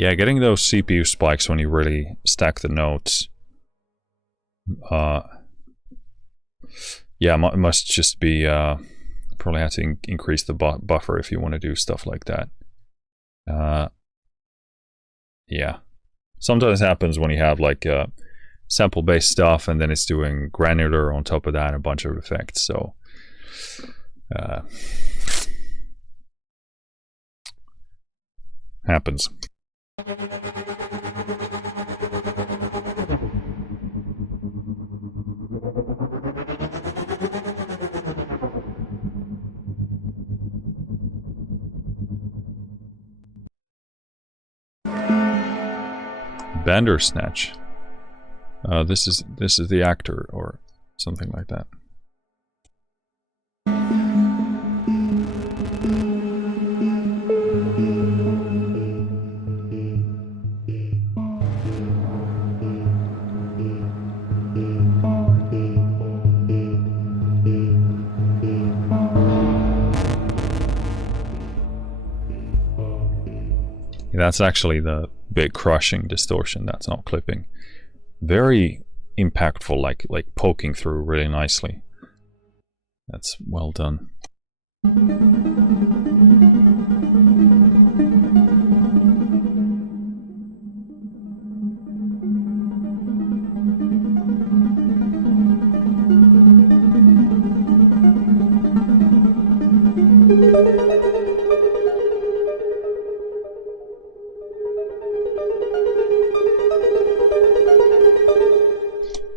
Yeah, getting those CPU spikes when you really stack the notes. Yeah, it must just be, probably have to increase the buffer if you want to do stuff like that. Yeah. Sometimes it happens when you have like sample-based stuff and then it's doing granular on top of that and a bunch of effects, so... happens. Bandersnatch. This is the actor or something like that. That's actually the big crushing distortion. That's not clipping. Very impactful, like poking through really nicely. That's well done.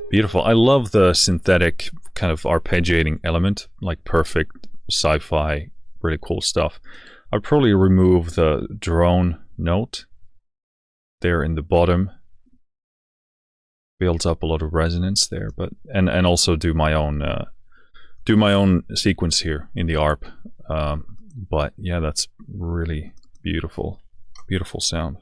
Beautiful. I love the synthetic kind of arpeggiating element, like perfect sci-fi, really cool stuff. I'd probably remove the drone note there in the bottom. Builds up a lot of resonance there, but and also do my own sequence here in the ARP. But yeah, that's really beautiful sound.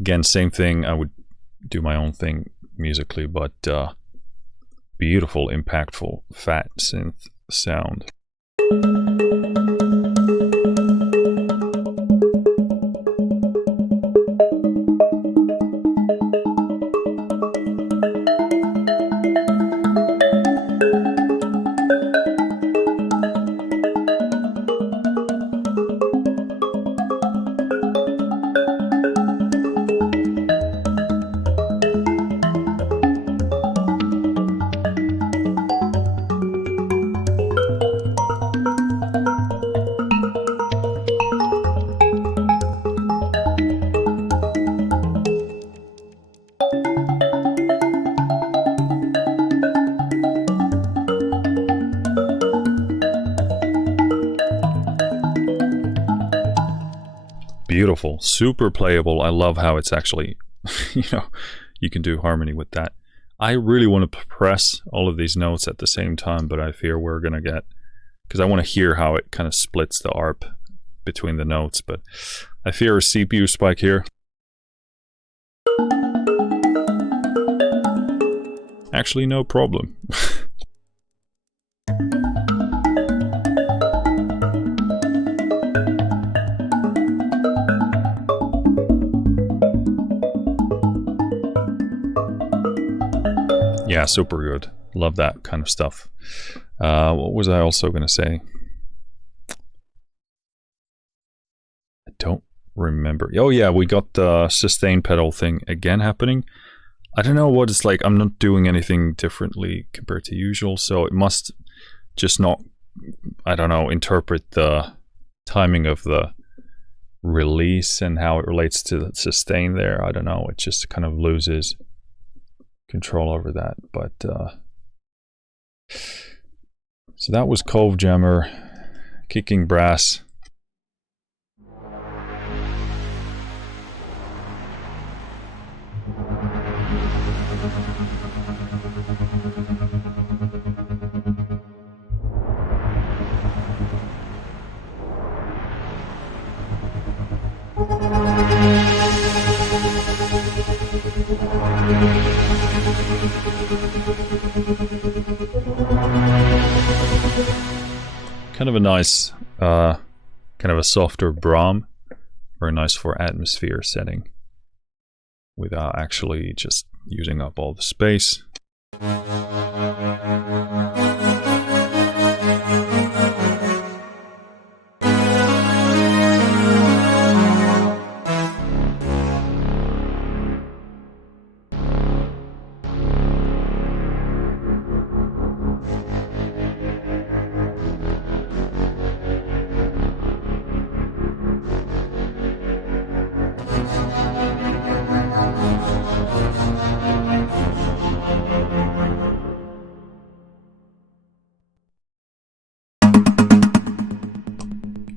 Again, same thing. I would do my own thing musically, but beautiful, impactful, fat synth sound. Beautiful, super playable. I love how it's actually, you know, you can do harmony with that. I really want to press all of these notes at the same time, but I fear we're gonna get, because I want to hear how it kind of splits the ARP between the notes, but I fear a CPU spike here. Actually, no problem. Yeah, super good. Love that kind of stuff. What was I also going to say? I don't remember. Oh yeah, we got the sustain pedal thing again happening. I don't know what it's like. I'm not doing anything differently compared to usual, so it must just not, I don't know, interpret the timing of the release and how it relates to the sustain there. I don't know. It just kind of loses control over that. But so that was Cove Jammer, Kicking Brass. Kind of a nice, kind of a softer Brahm, very nice for atmosphere setting without actually just using up all the space.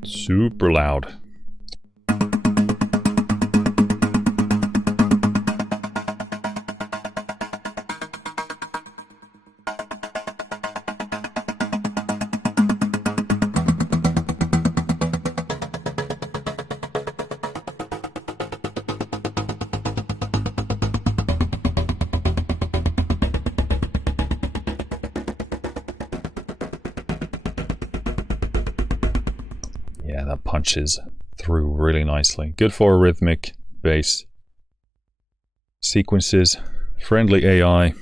Super loud. Yeah, that punches through really nicely. Good for rhythmic bass sequences, friendly AI.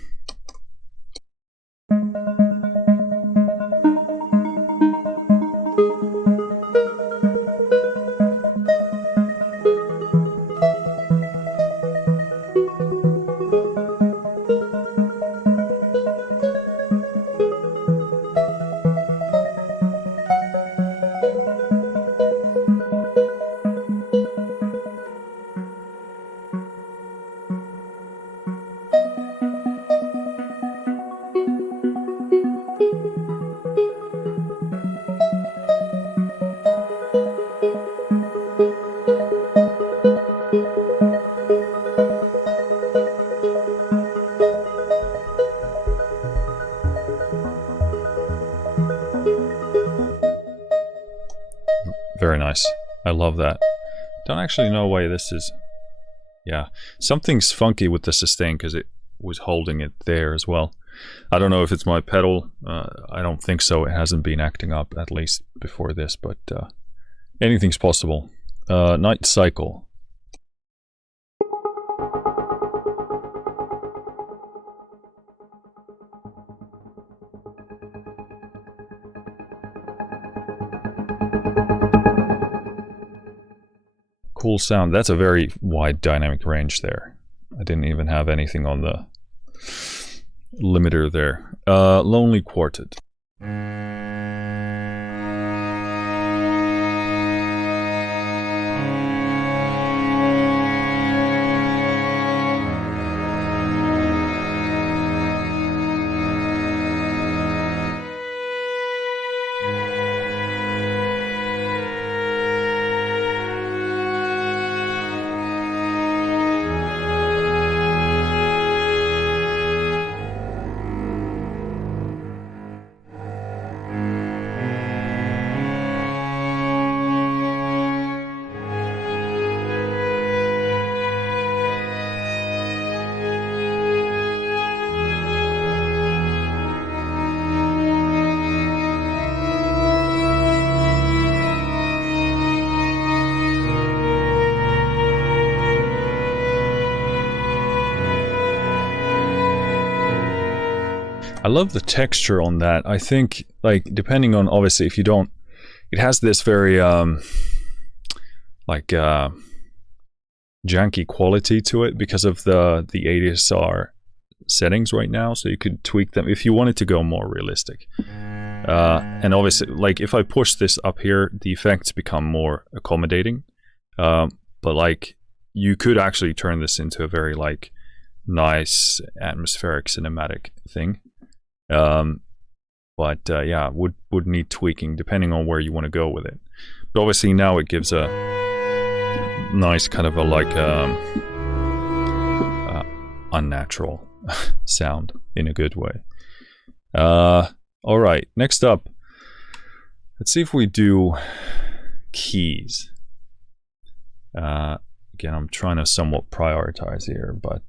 Very nice. I love that. Don't actually know why this is... Yeah, something's funky with the sustain because it was holding it there as well. I don't know if it's my pedal. I don't think so. It hasn't been acting up, at least before this, but anything's possible. Night Cycle. Cool sound. That's a very wide dynamic range there. I didn't even have anything on the limiter there. Lonely Quartet. I love the texture on that. I think, like, depending on, obviously, if you don't, it has this very, janky quality to it because of the ADSR settings right now. So you could tweak them if you wanted to go more realistic. And obviously, like, if I push this up here, the effects become more accommodating. But, like, you could actually turn this into a very, like, nice atmospheric cinematic thing. Yeah, would need tweaking depending on where you want to go with it. But obviously now it gives a nice kind of a like unnatural sound in a good way. All right, next up, let's see if we do keys. Again, I'm trying to somewhat prioritize here, but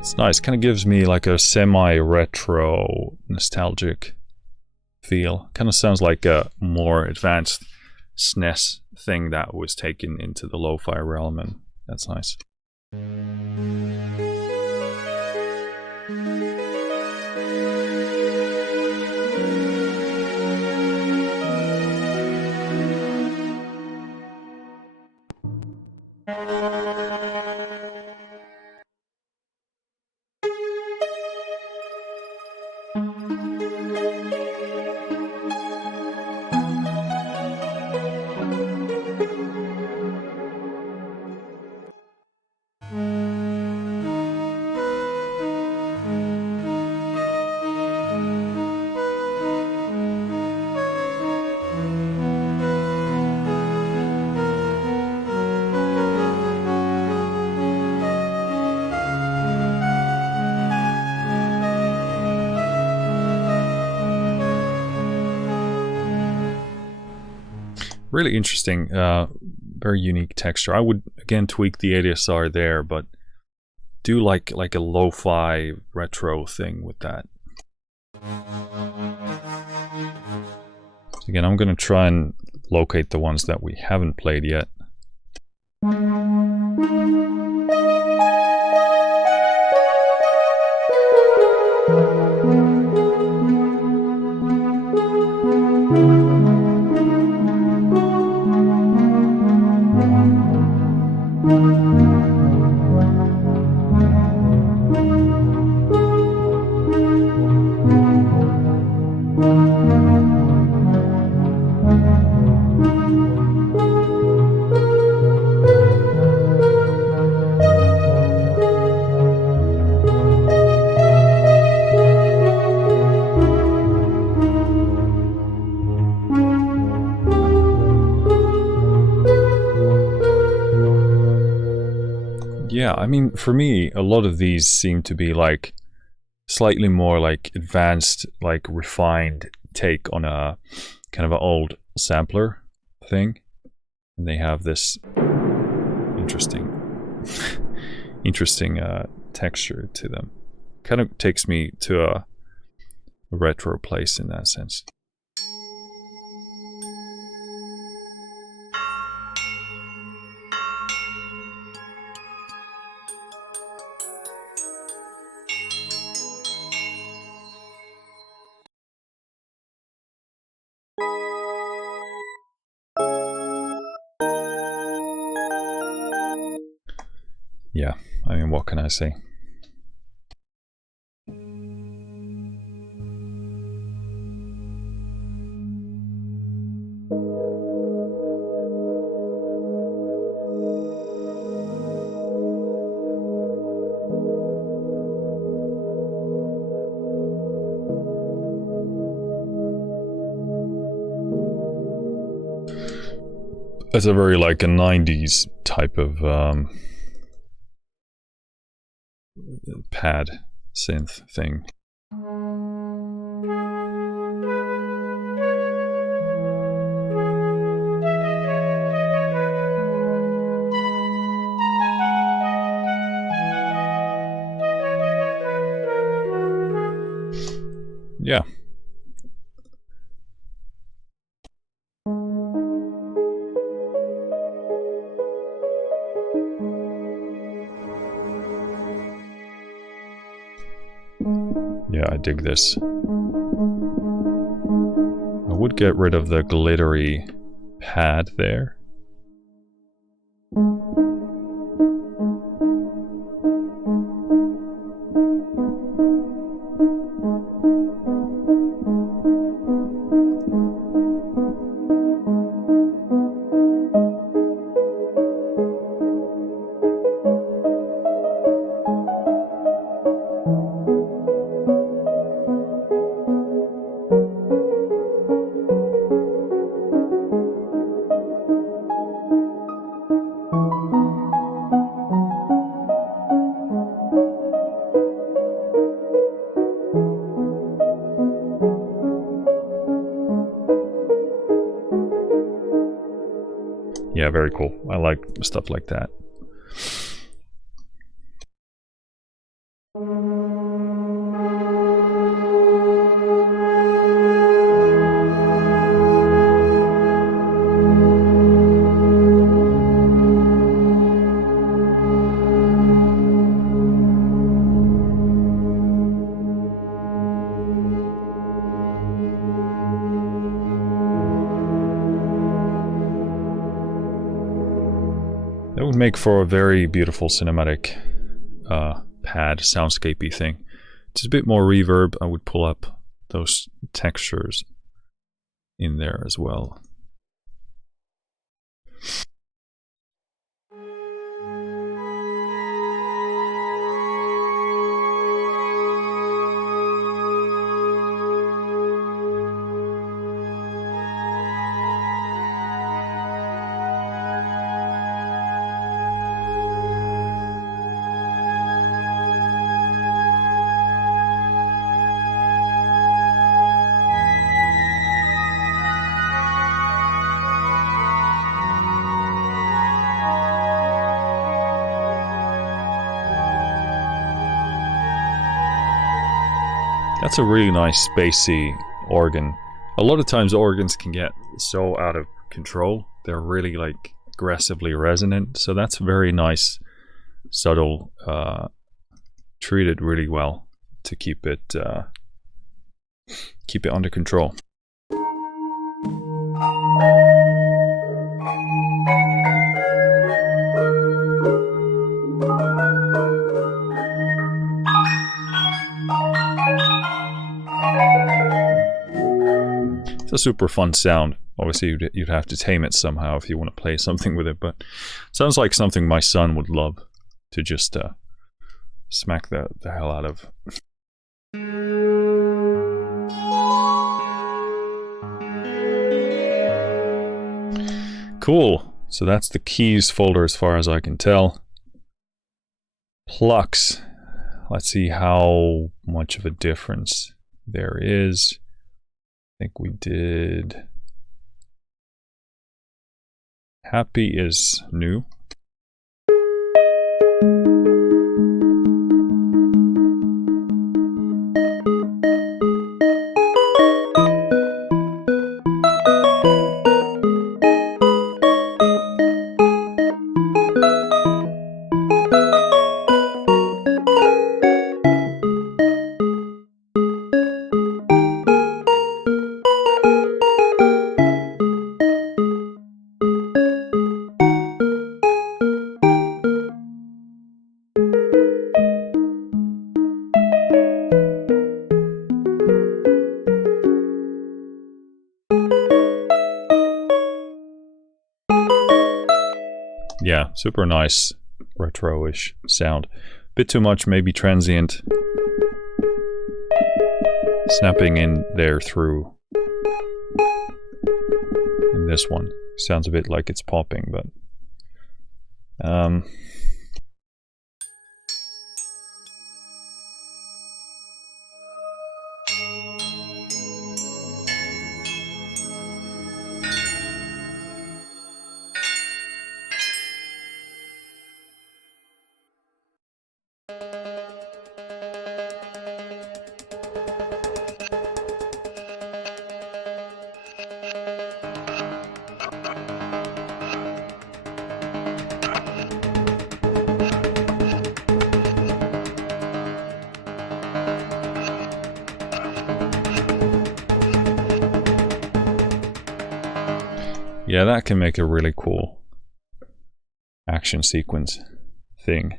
it's nice. Kind of gives me like a semi-retro nostalgic feel. Kind of sounds like a more advanced SNES thing that was taken into the lo-fi realm, and that's nice. Really interesting, very unique texture. I would again tweak the ADSR there, but do like a lo-fi retro thing with that. Again, I'm gonna try and locate the ones that we haven't played yet. Yeah, I mean, for me, a lot of these seem to be like slightly more like advanced, like refined take on a kind of an old sampler thing. And they have this interesting texture to them. Kind of takes me to a retro place in that sense. Yeah, I mean, what can I say? It's a very like a 90s type of pad synth thing. Yeah. Yeah, I dig this. I would get rid of the glittery pad there. Yeah, very cool. I like stuff like that. That would make for a very beautiful cinematic pad soundscapey thing. Just a bit more reverb. I would pull up those textures in there as well. That's a really nice spacey organ. A lot of times organs can get so out of control. They're really like aggressively resonant. So that's very nice, subtle, treated really well to keep it under control. It's a super fun sound. Obviously, you'd have to tame it somehow if you want to play something with it, but it sounds like something my son would love to just smack the hell out of. Cool. So that's the keys folder as far as I can tell. Plucks. Let's see how much of a difference there is. I think we did. Happy is new. Yeah, super nice retro-ish sound. Bit too much, maybe transient. Snapping in there through. In this one. Sounds a bit like it's popping, but... yeah, that can make a really cool action sequence thing.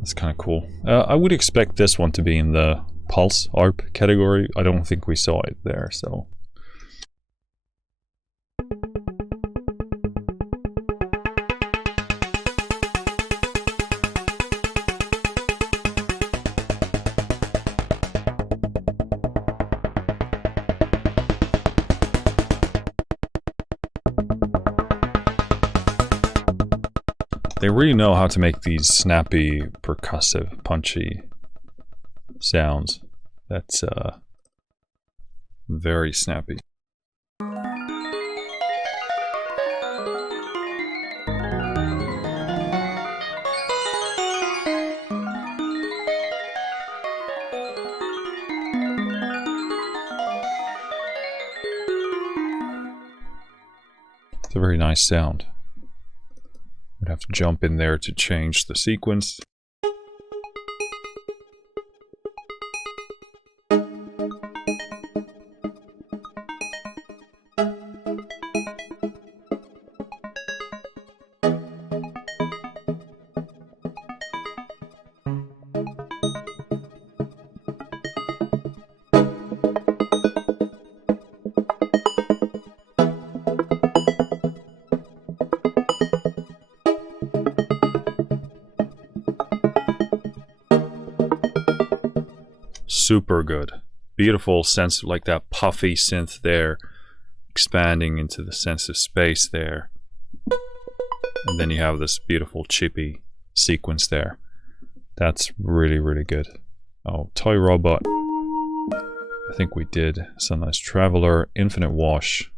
That's kind of cool. I would expect this one to be in the Pulse ARP category. I don't think we saw it there, so... They really know how to make these snappy, percussive, punchy sounds. That's very snappy. It's a very nice sound. I'd have to jump in there to change the sequence. Super good. Beautiful sense of like that puffy synth there, expanding into the sense of space there. And then you have this beautiful chippy sequence there. That's really, really good. Oh, Toy Robot. I think we did. Sunrise Traveler, Infinite Wash.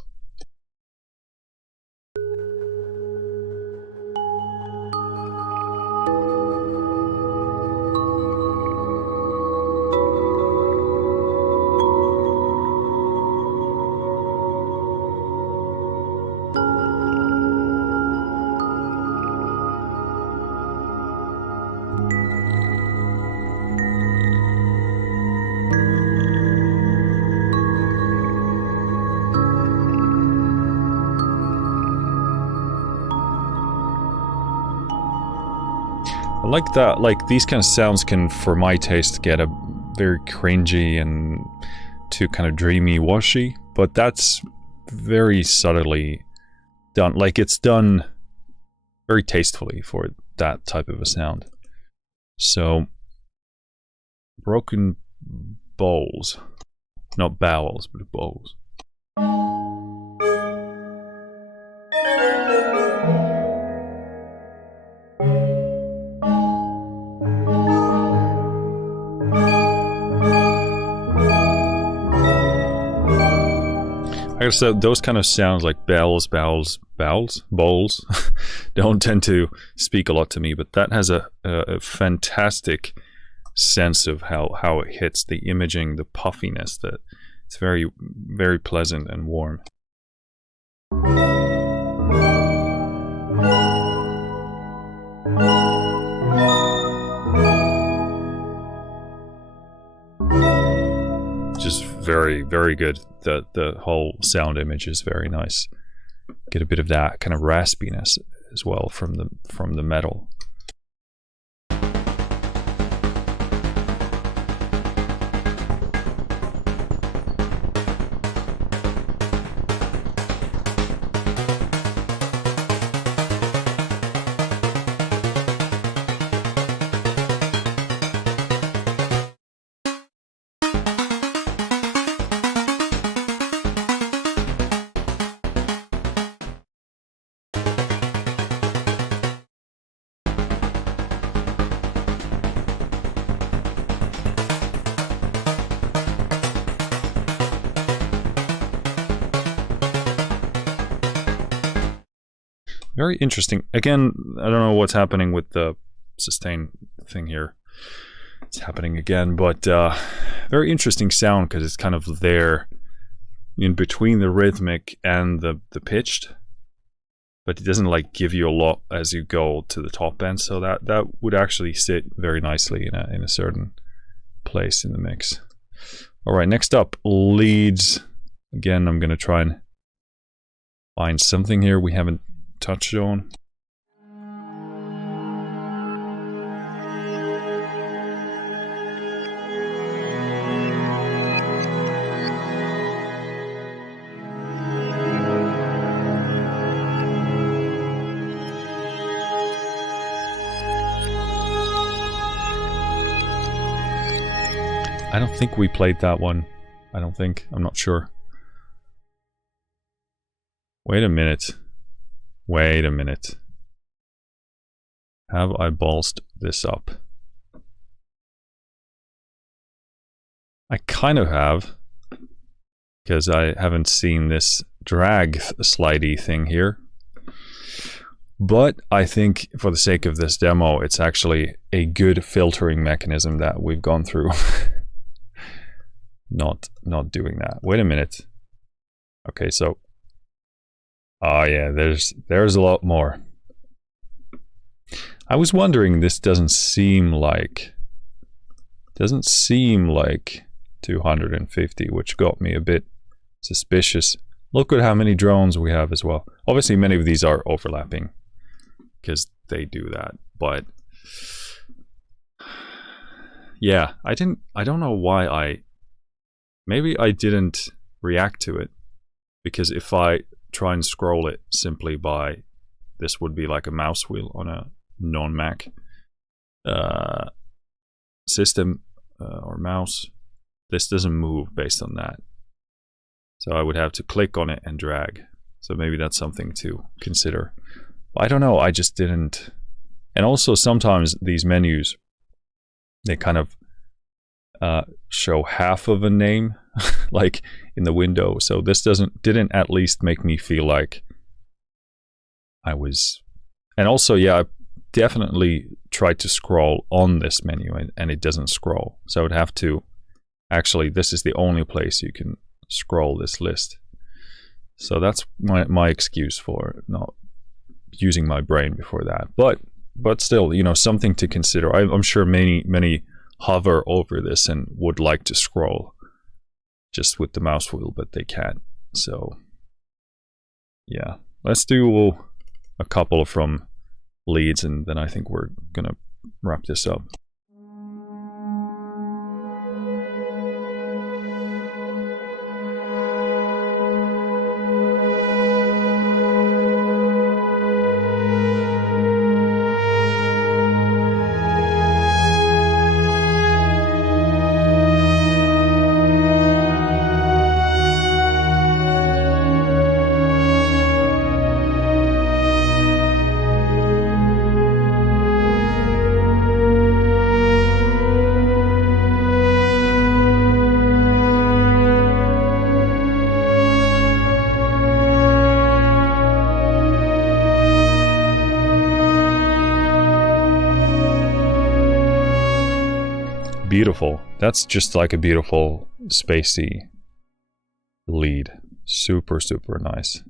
like that, like these kind of sounds can, for my taste, get a very cringy and too kind of dreamy, washy, but that's very subtly done. Like it's done very tastefully for that type of a sound. So, broken bowls, not bowels, but bowls. I guess those kind of sounds like bowls, bowls, don't tend to speak a lot to me, but that has a fantastic sense of how it hits the imaging, the puffiness, that it's very, very pleasant and warm. Just very, very good. The whole sound image is very nice. Get a bit of that kind of raspiness as well from the metal. Very interesting. Again, I don't know what's happening with the sustain thing here. It's happening again, but very interesting sound because it's kind of there in between the rhythmic and the pitched, but it doesn't like give you a lot as you go to the top end. So that would actually sit very nicely in a certain place in the mix. All right, next up, leads. Again, I'm gonna try and find something here we haven't touched on. I don't think we played that one. I don't think. I'm not sure. Wait a minute. Wait a minute. Have I ballsed this up? I kind of have, because I haven't seen this drag slidey thing here. But I think for the sake of this demo, it's actually a good filtering mechanism that we've gone through. not doing that. Wait a minute. Okay, so oh yeah, there's a lot more. I was wondering, this doesn't seem like 250, which got me a bit suspicious. Look at how many drones we have as well. Obviously many of these are overlapping because they do that, but yeah, I don't know why maybe I didn't react to it, because if I try and scroll it simply by, this would be like a mouse wheel on a non-Mac system or mouse. This doesn't move based on that. So I would have to click on it and drag. So maybe that's something to consider. I don't know, I just didn't. And also sometimes these menus, they kind of show half of a name like in the window. So this didn't at least make me feel like I was. And also, yeah, I definitely tried to scroll on this menu and it doesn't scroll. So I would have to, actually, this is the only place you can scroll this list. So that's my excuse for not using my brain before that. But still, you know, something to consider. I'm sure many hover over this and would like to scroll just with the mouse wheel, but they can't. So yeah, let's do a couple from leads, and then I think we're gonna wrap this up. Beautiful. That's just like a beautiful spacey lead. Super, super nice.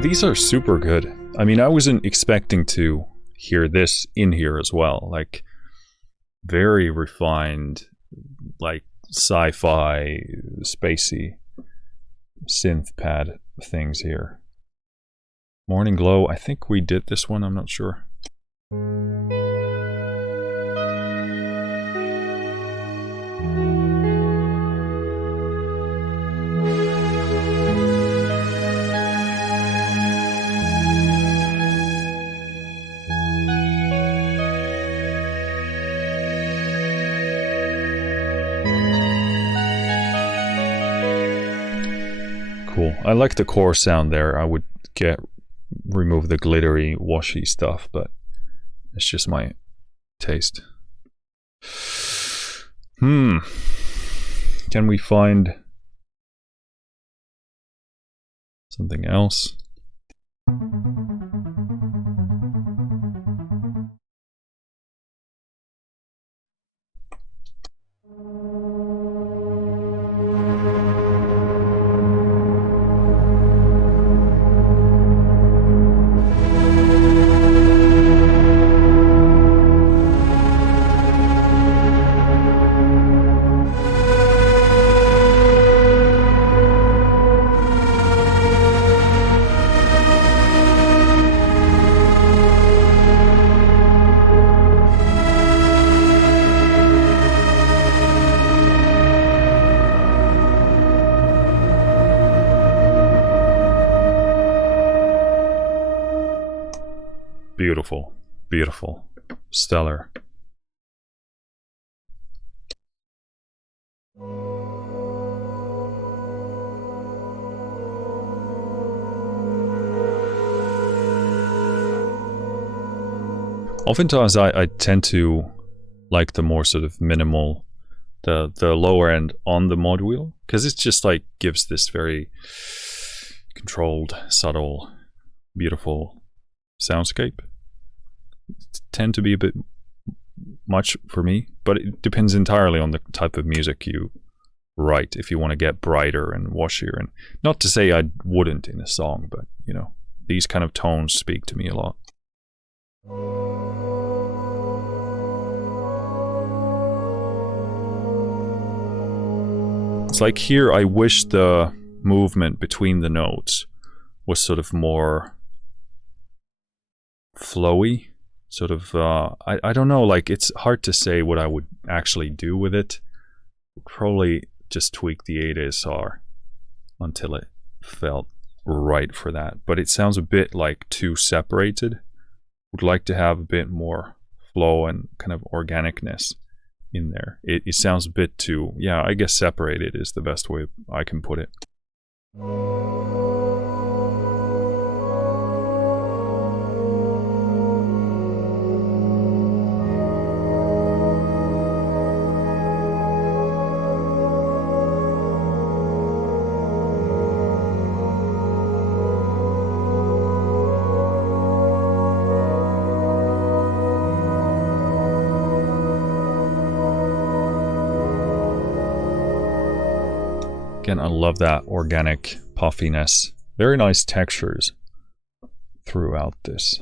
These are super good. I mean, I wasn't expecting to hear this in here as well. Like, very refined, like sci-fi, spacey synth pad things here. Morning Glow, I think we did this one, I'm not sure. Cool. I like the core sound there. I would remove the glittery, washy stuff, but it's just my taste. Can we find something else? Beautiful, beautiful, stellar. Oftentimes I tend to like the more sort of minimal, the lower end on the mod wheel, because it's just like gives this very controlled, subtle, beautiful soundscape. Tend to be a bit much for me, but it depends entirely on the type of music you write. If you want to get brighter and washier, and not to say I wouldn't in a song, but you know, these kind of tones speak to me a lot. It's like here I wish the movement between the notes was sort of more flowy, sort of I don't know, like it's hard to say what I would actually do with it. Probably just tweak the 8ASR until it felt right for that, but it sounds a bit like too separated. Would like to have a bit more flow and kind of organicness in there. It sounds a bit too, yeah, I guess separated is the best way I can put it. Again, I love that organic puffiness. Very nice textures throughout this.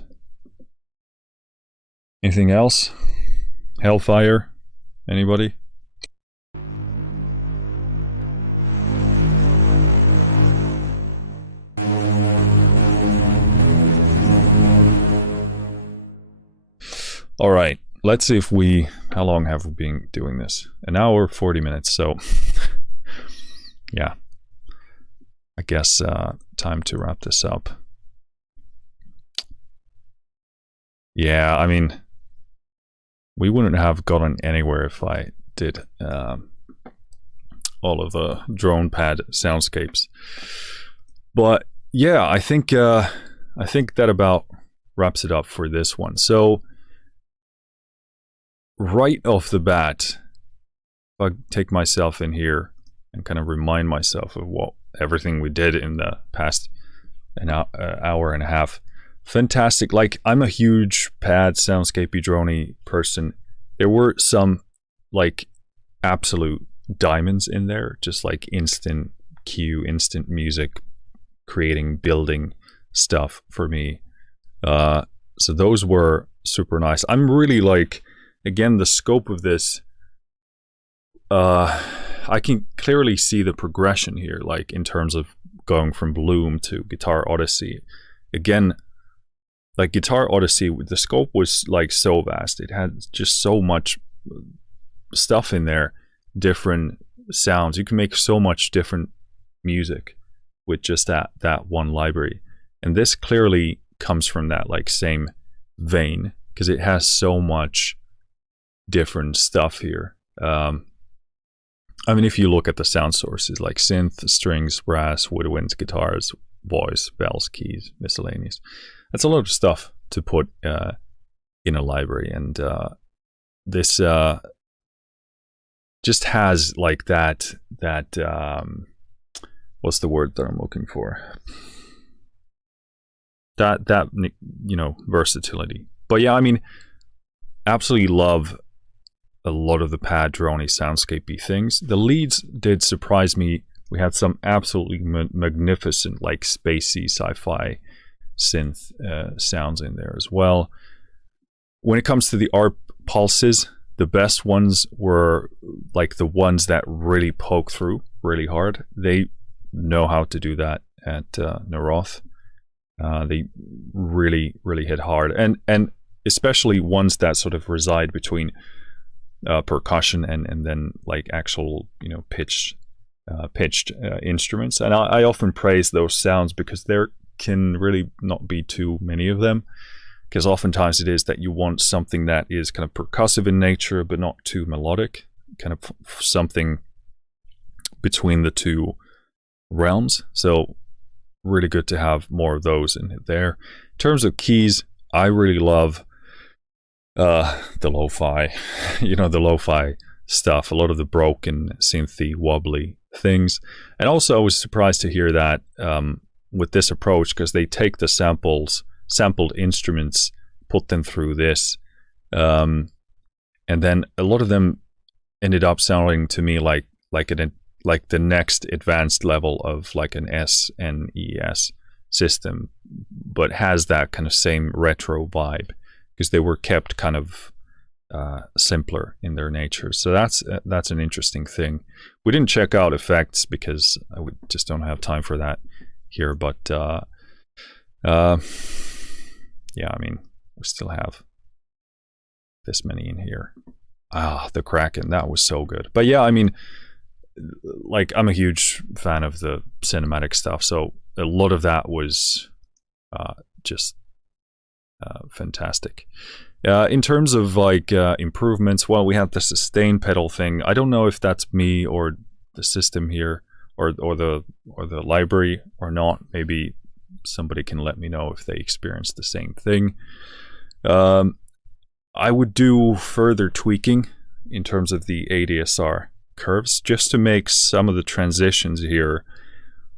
Anything else? Hellfire? Anybody? All right, let's see if we, how long have we been doing this? An hour, 40 minutes, so yeah, I guess time to wrap this up. Yeah, I mean, we wouldn't have gotten anywhere if I did all of the drone pad soundscapes. But yeah, I think that about wraps it up for this one. So right off the bat, if I take myself in here and kind of remind myself of what everything we did in the past hour and a half. Fantastic. Like, I'm a huge pad soundscapey droney person. There were some like absolute diamonds in there, just like instant cue, instant music, creating, building stuff for me. So those were super nice. I'm really like, again, the scope of this, I can clearly see the progression here, like in terms of going from Bloom to Guitar Odyssey. Again, like Guitar Odyssey, the scope was like so vast. It had just so much stuff in there, different sounds. You can make so much different music with just that one library. And this clearly comes from that like same vein, because it has so much different stuff here. I mean, if you look at the sound sources like synth, strings, brass, woodwinds, guitars, voice, bells, keys, miscellaneous, that's a lot of stuff to put in a library. And this just has like that what's the word that I'm looking for? That you know, versatility. But yeah, I mean, absolutely love a lot of the pad droney soundscapey things. The leads did surprise me. We had some absolutely magnificent, like spacey sci-fi synth sounds in there as well. When it comes to the ARP pulses, the best ones were like the ones that really poke through really hard. They know how to do that at Naroth. They really hit hard, and especially ones that sort of reside between percussion and then like actual, you know, pitched instruments. And I often praise those sounds because there can really not be too many of them, because oftentimes it is that you want something that is kind of percussive in nature but not too melodic, kind of something between the two realms. So really good to have more of those in there. In terms of keys, I really love the lo-fi, you know, the lo-fi stuff, a lot of the broken, synthy, wobbly things. And also I was surprised to hear that with this approach, because they take the sampled instruments, put them through this, and then a lot of them ended up sounding to me like the next advanced level of like an SNES system, but has that kind of same retro vibe, because they were kept kind of simpler in their nature. So that's an interesting thing. We didn't check out effects because I just don't have time for that here, but yeah, I mean, we still have this many in here. The Kraken, that was so good. But yeah, I mean, like, I'm a huge fan of the cinematic stuff, so a lot of that was just fantastic. In terms of like improvements, well, we have the sustain pedal thing. I don't know if that's me or the system here, or the library or not. Maybe somebody can let me know if they experience the same thing. I would do further tweaking in terms of the ADSR curves, just to make some of the transitions here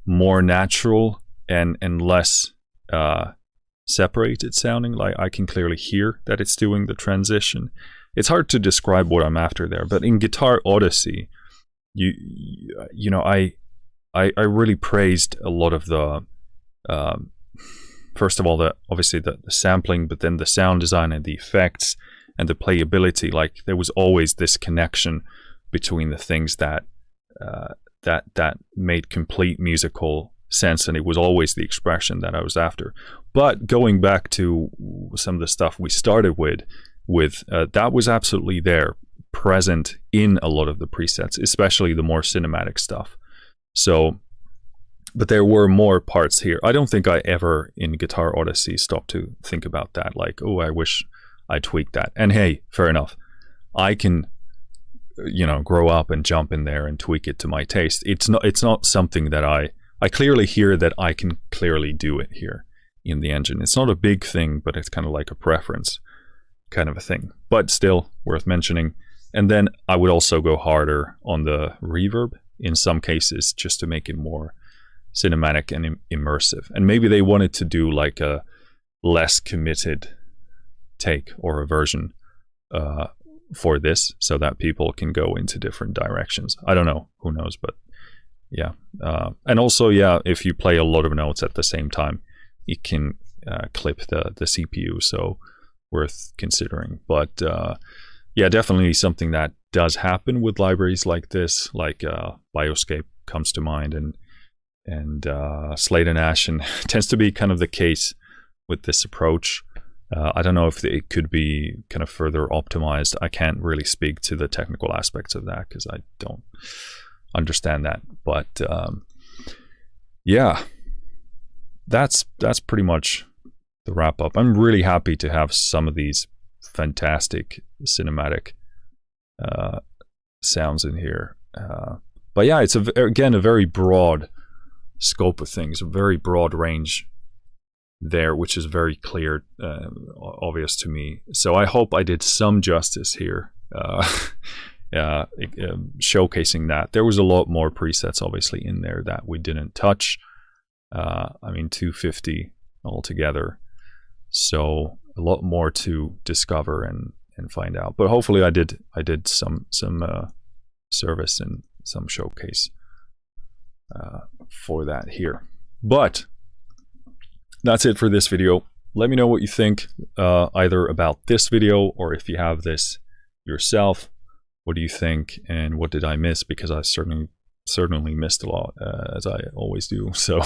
more natural and less separated sounding. Like, I can clearly hear that it's doing the transition. It's hard to describe what I'm after there, but in Guitar Odyssey, you know, I I really praised a lot of the first of all, obviously the sampling, but then the sound design and the effects and the playability. Like, there was always this connection between the things that that made complete musical sense, and it was always the expression that I was after. But going back to some of the stuff we started with that was absolutely there, present in a lot of the presets, especially the more cinematic stuff. So, but there were more parts here. I don't think I ever in Guitar Odyssey stopped to think about that, like, oh, I wish I tweaked that. And hey, fair enough, I can, you know, grow up and jump in there and tweak it to my taste. It's not something that I clearly hear that I can clearly do it here in the engine. It's not a big thing, but it's kind of like a preference kind of a thing, but still worth mentioning. And then I would also go harder on the reverb in some cases, just to make it more cinematic and immersive. And maybe they wanted to do like a less committed take or a version for this, so that people can go into different directions. I don't know, who knows, but yeah. And also, yeah, if you play a lot of notes at the same time, it can clip the CPU, so worth considering. But yeah, definitely something that does happen with libraries like this, like Bioscape comes to mind, and Slate and Ash, and tends to be kind of the case with this approach. I don't know if it could be kind of further optimized. I can't really speak to the technical aspects of that because I don't understand that. But yeah, that's pretty much the wrap up. I'm really happy to have some of these fantastic cinematic sounds in here. But yeah, it's again a very broad scope of things, a very broad range there, which is very clear, obvious to me. So I hope I did some justice here, showcasing that. There was a lot more presets obviously in there that we didn't touch. I mean, 250 altogether, so a lot more to discover and find out. But hopefully I did some service and some showcase for that here. But that's it for this video. Let me know what you think, either about this video or if you have this yourself. What do you think, and what did I miss? Because I certainly missed a lot, as I always do. So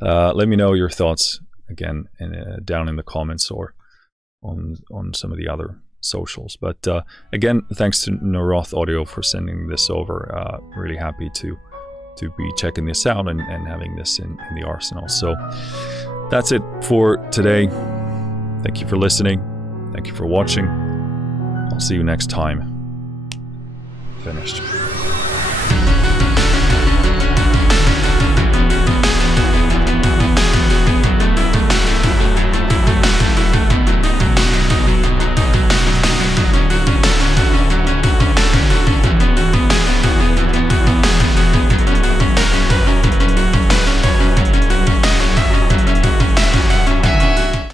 let me know your thoughts again down in the comments or on some of the other socials. But again, thanks to Naroth Audio for sending this over. Really happy to be checking this out and having this in the arsenal. So that's it for today. Thank you for listening. Thank you for watching. I'll see you next time. Finished.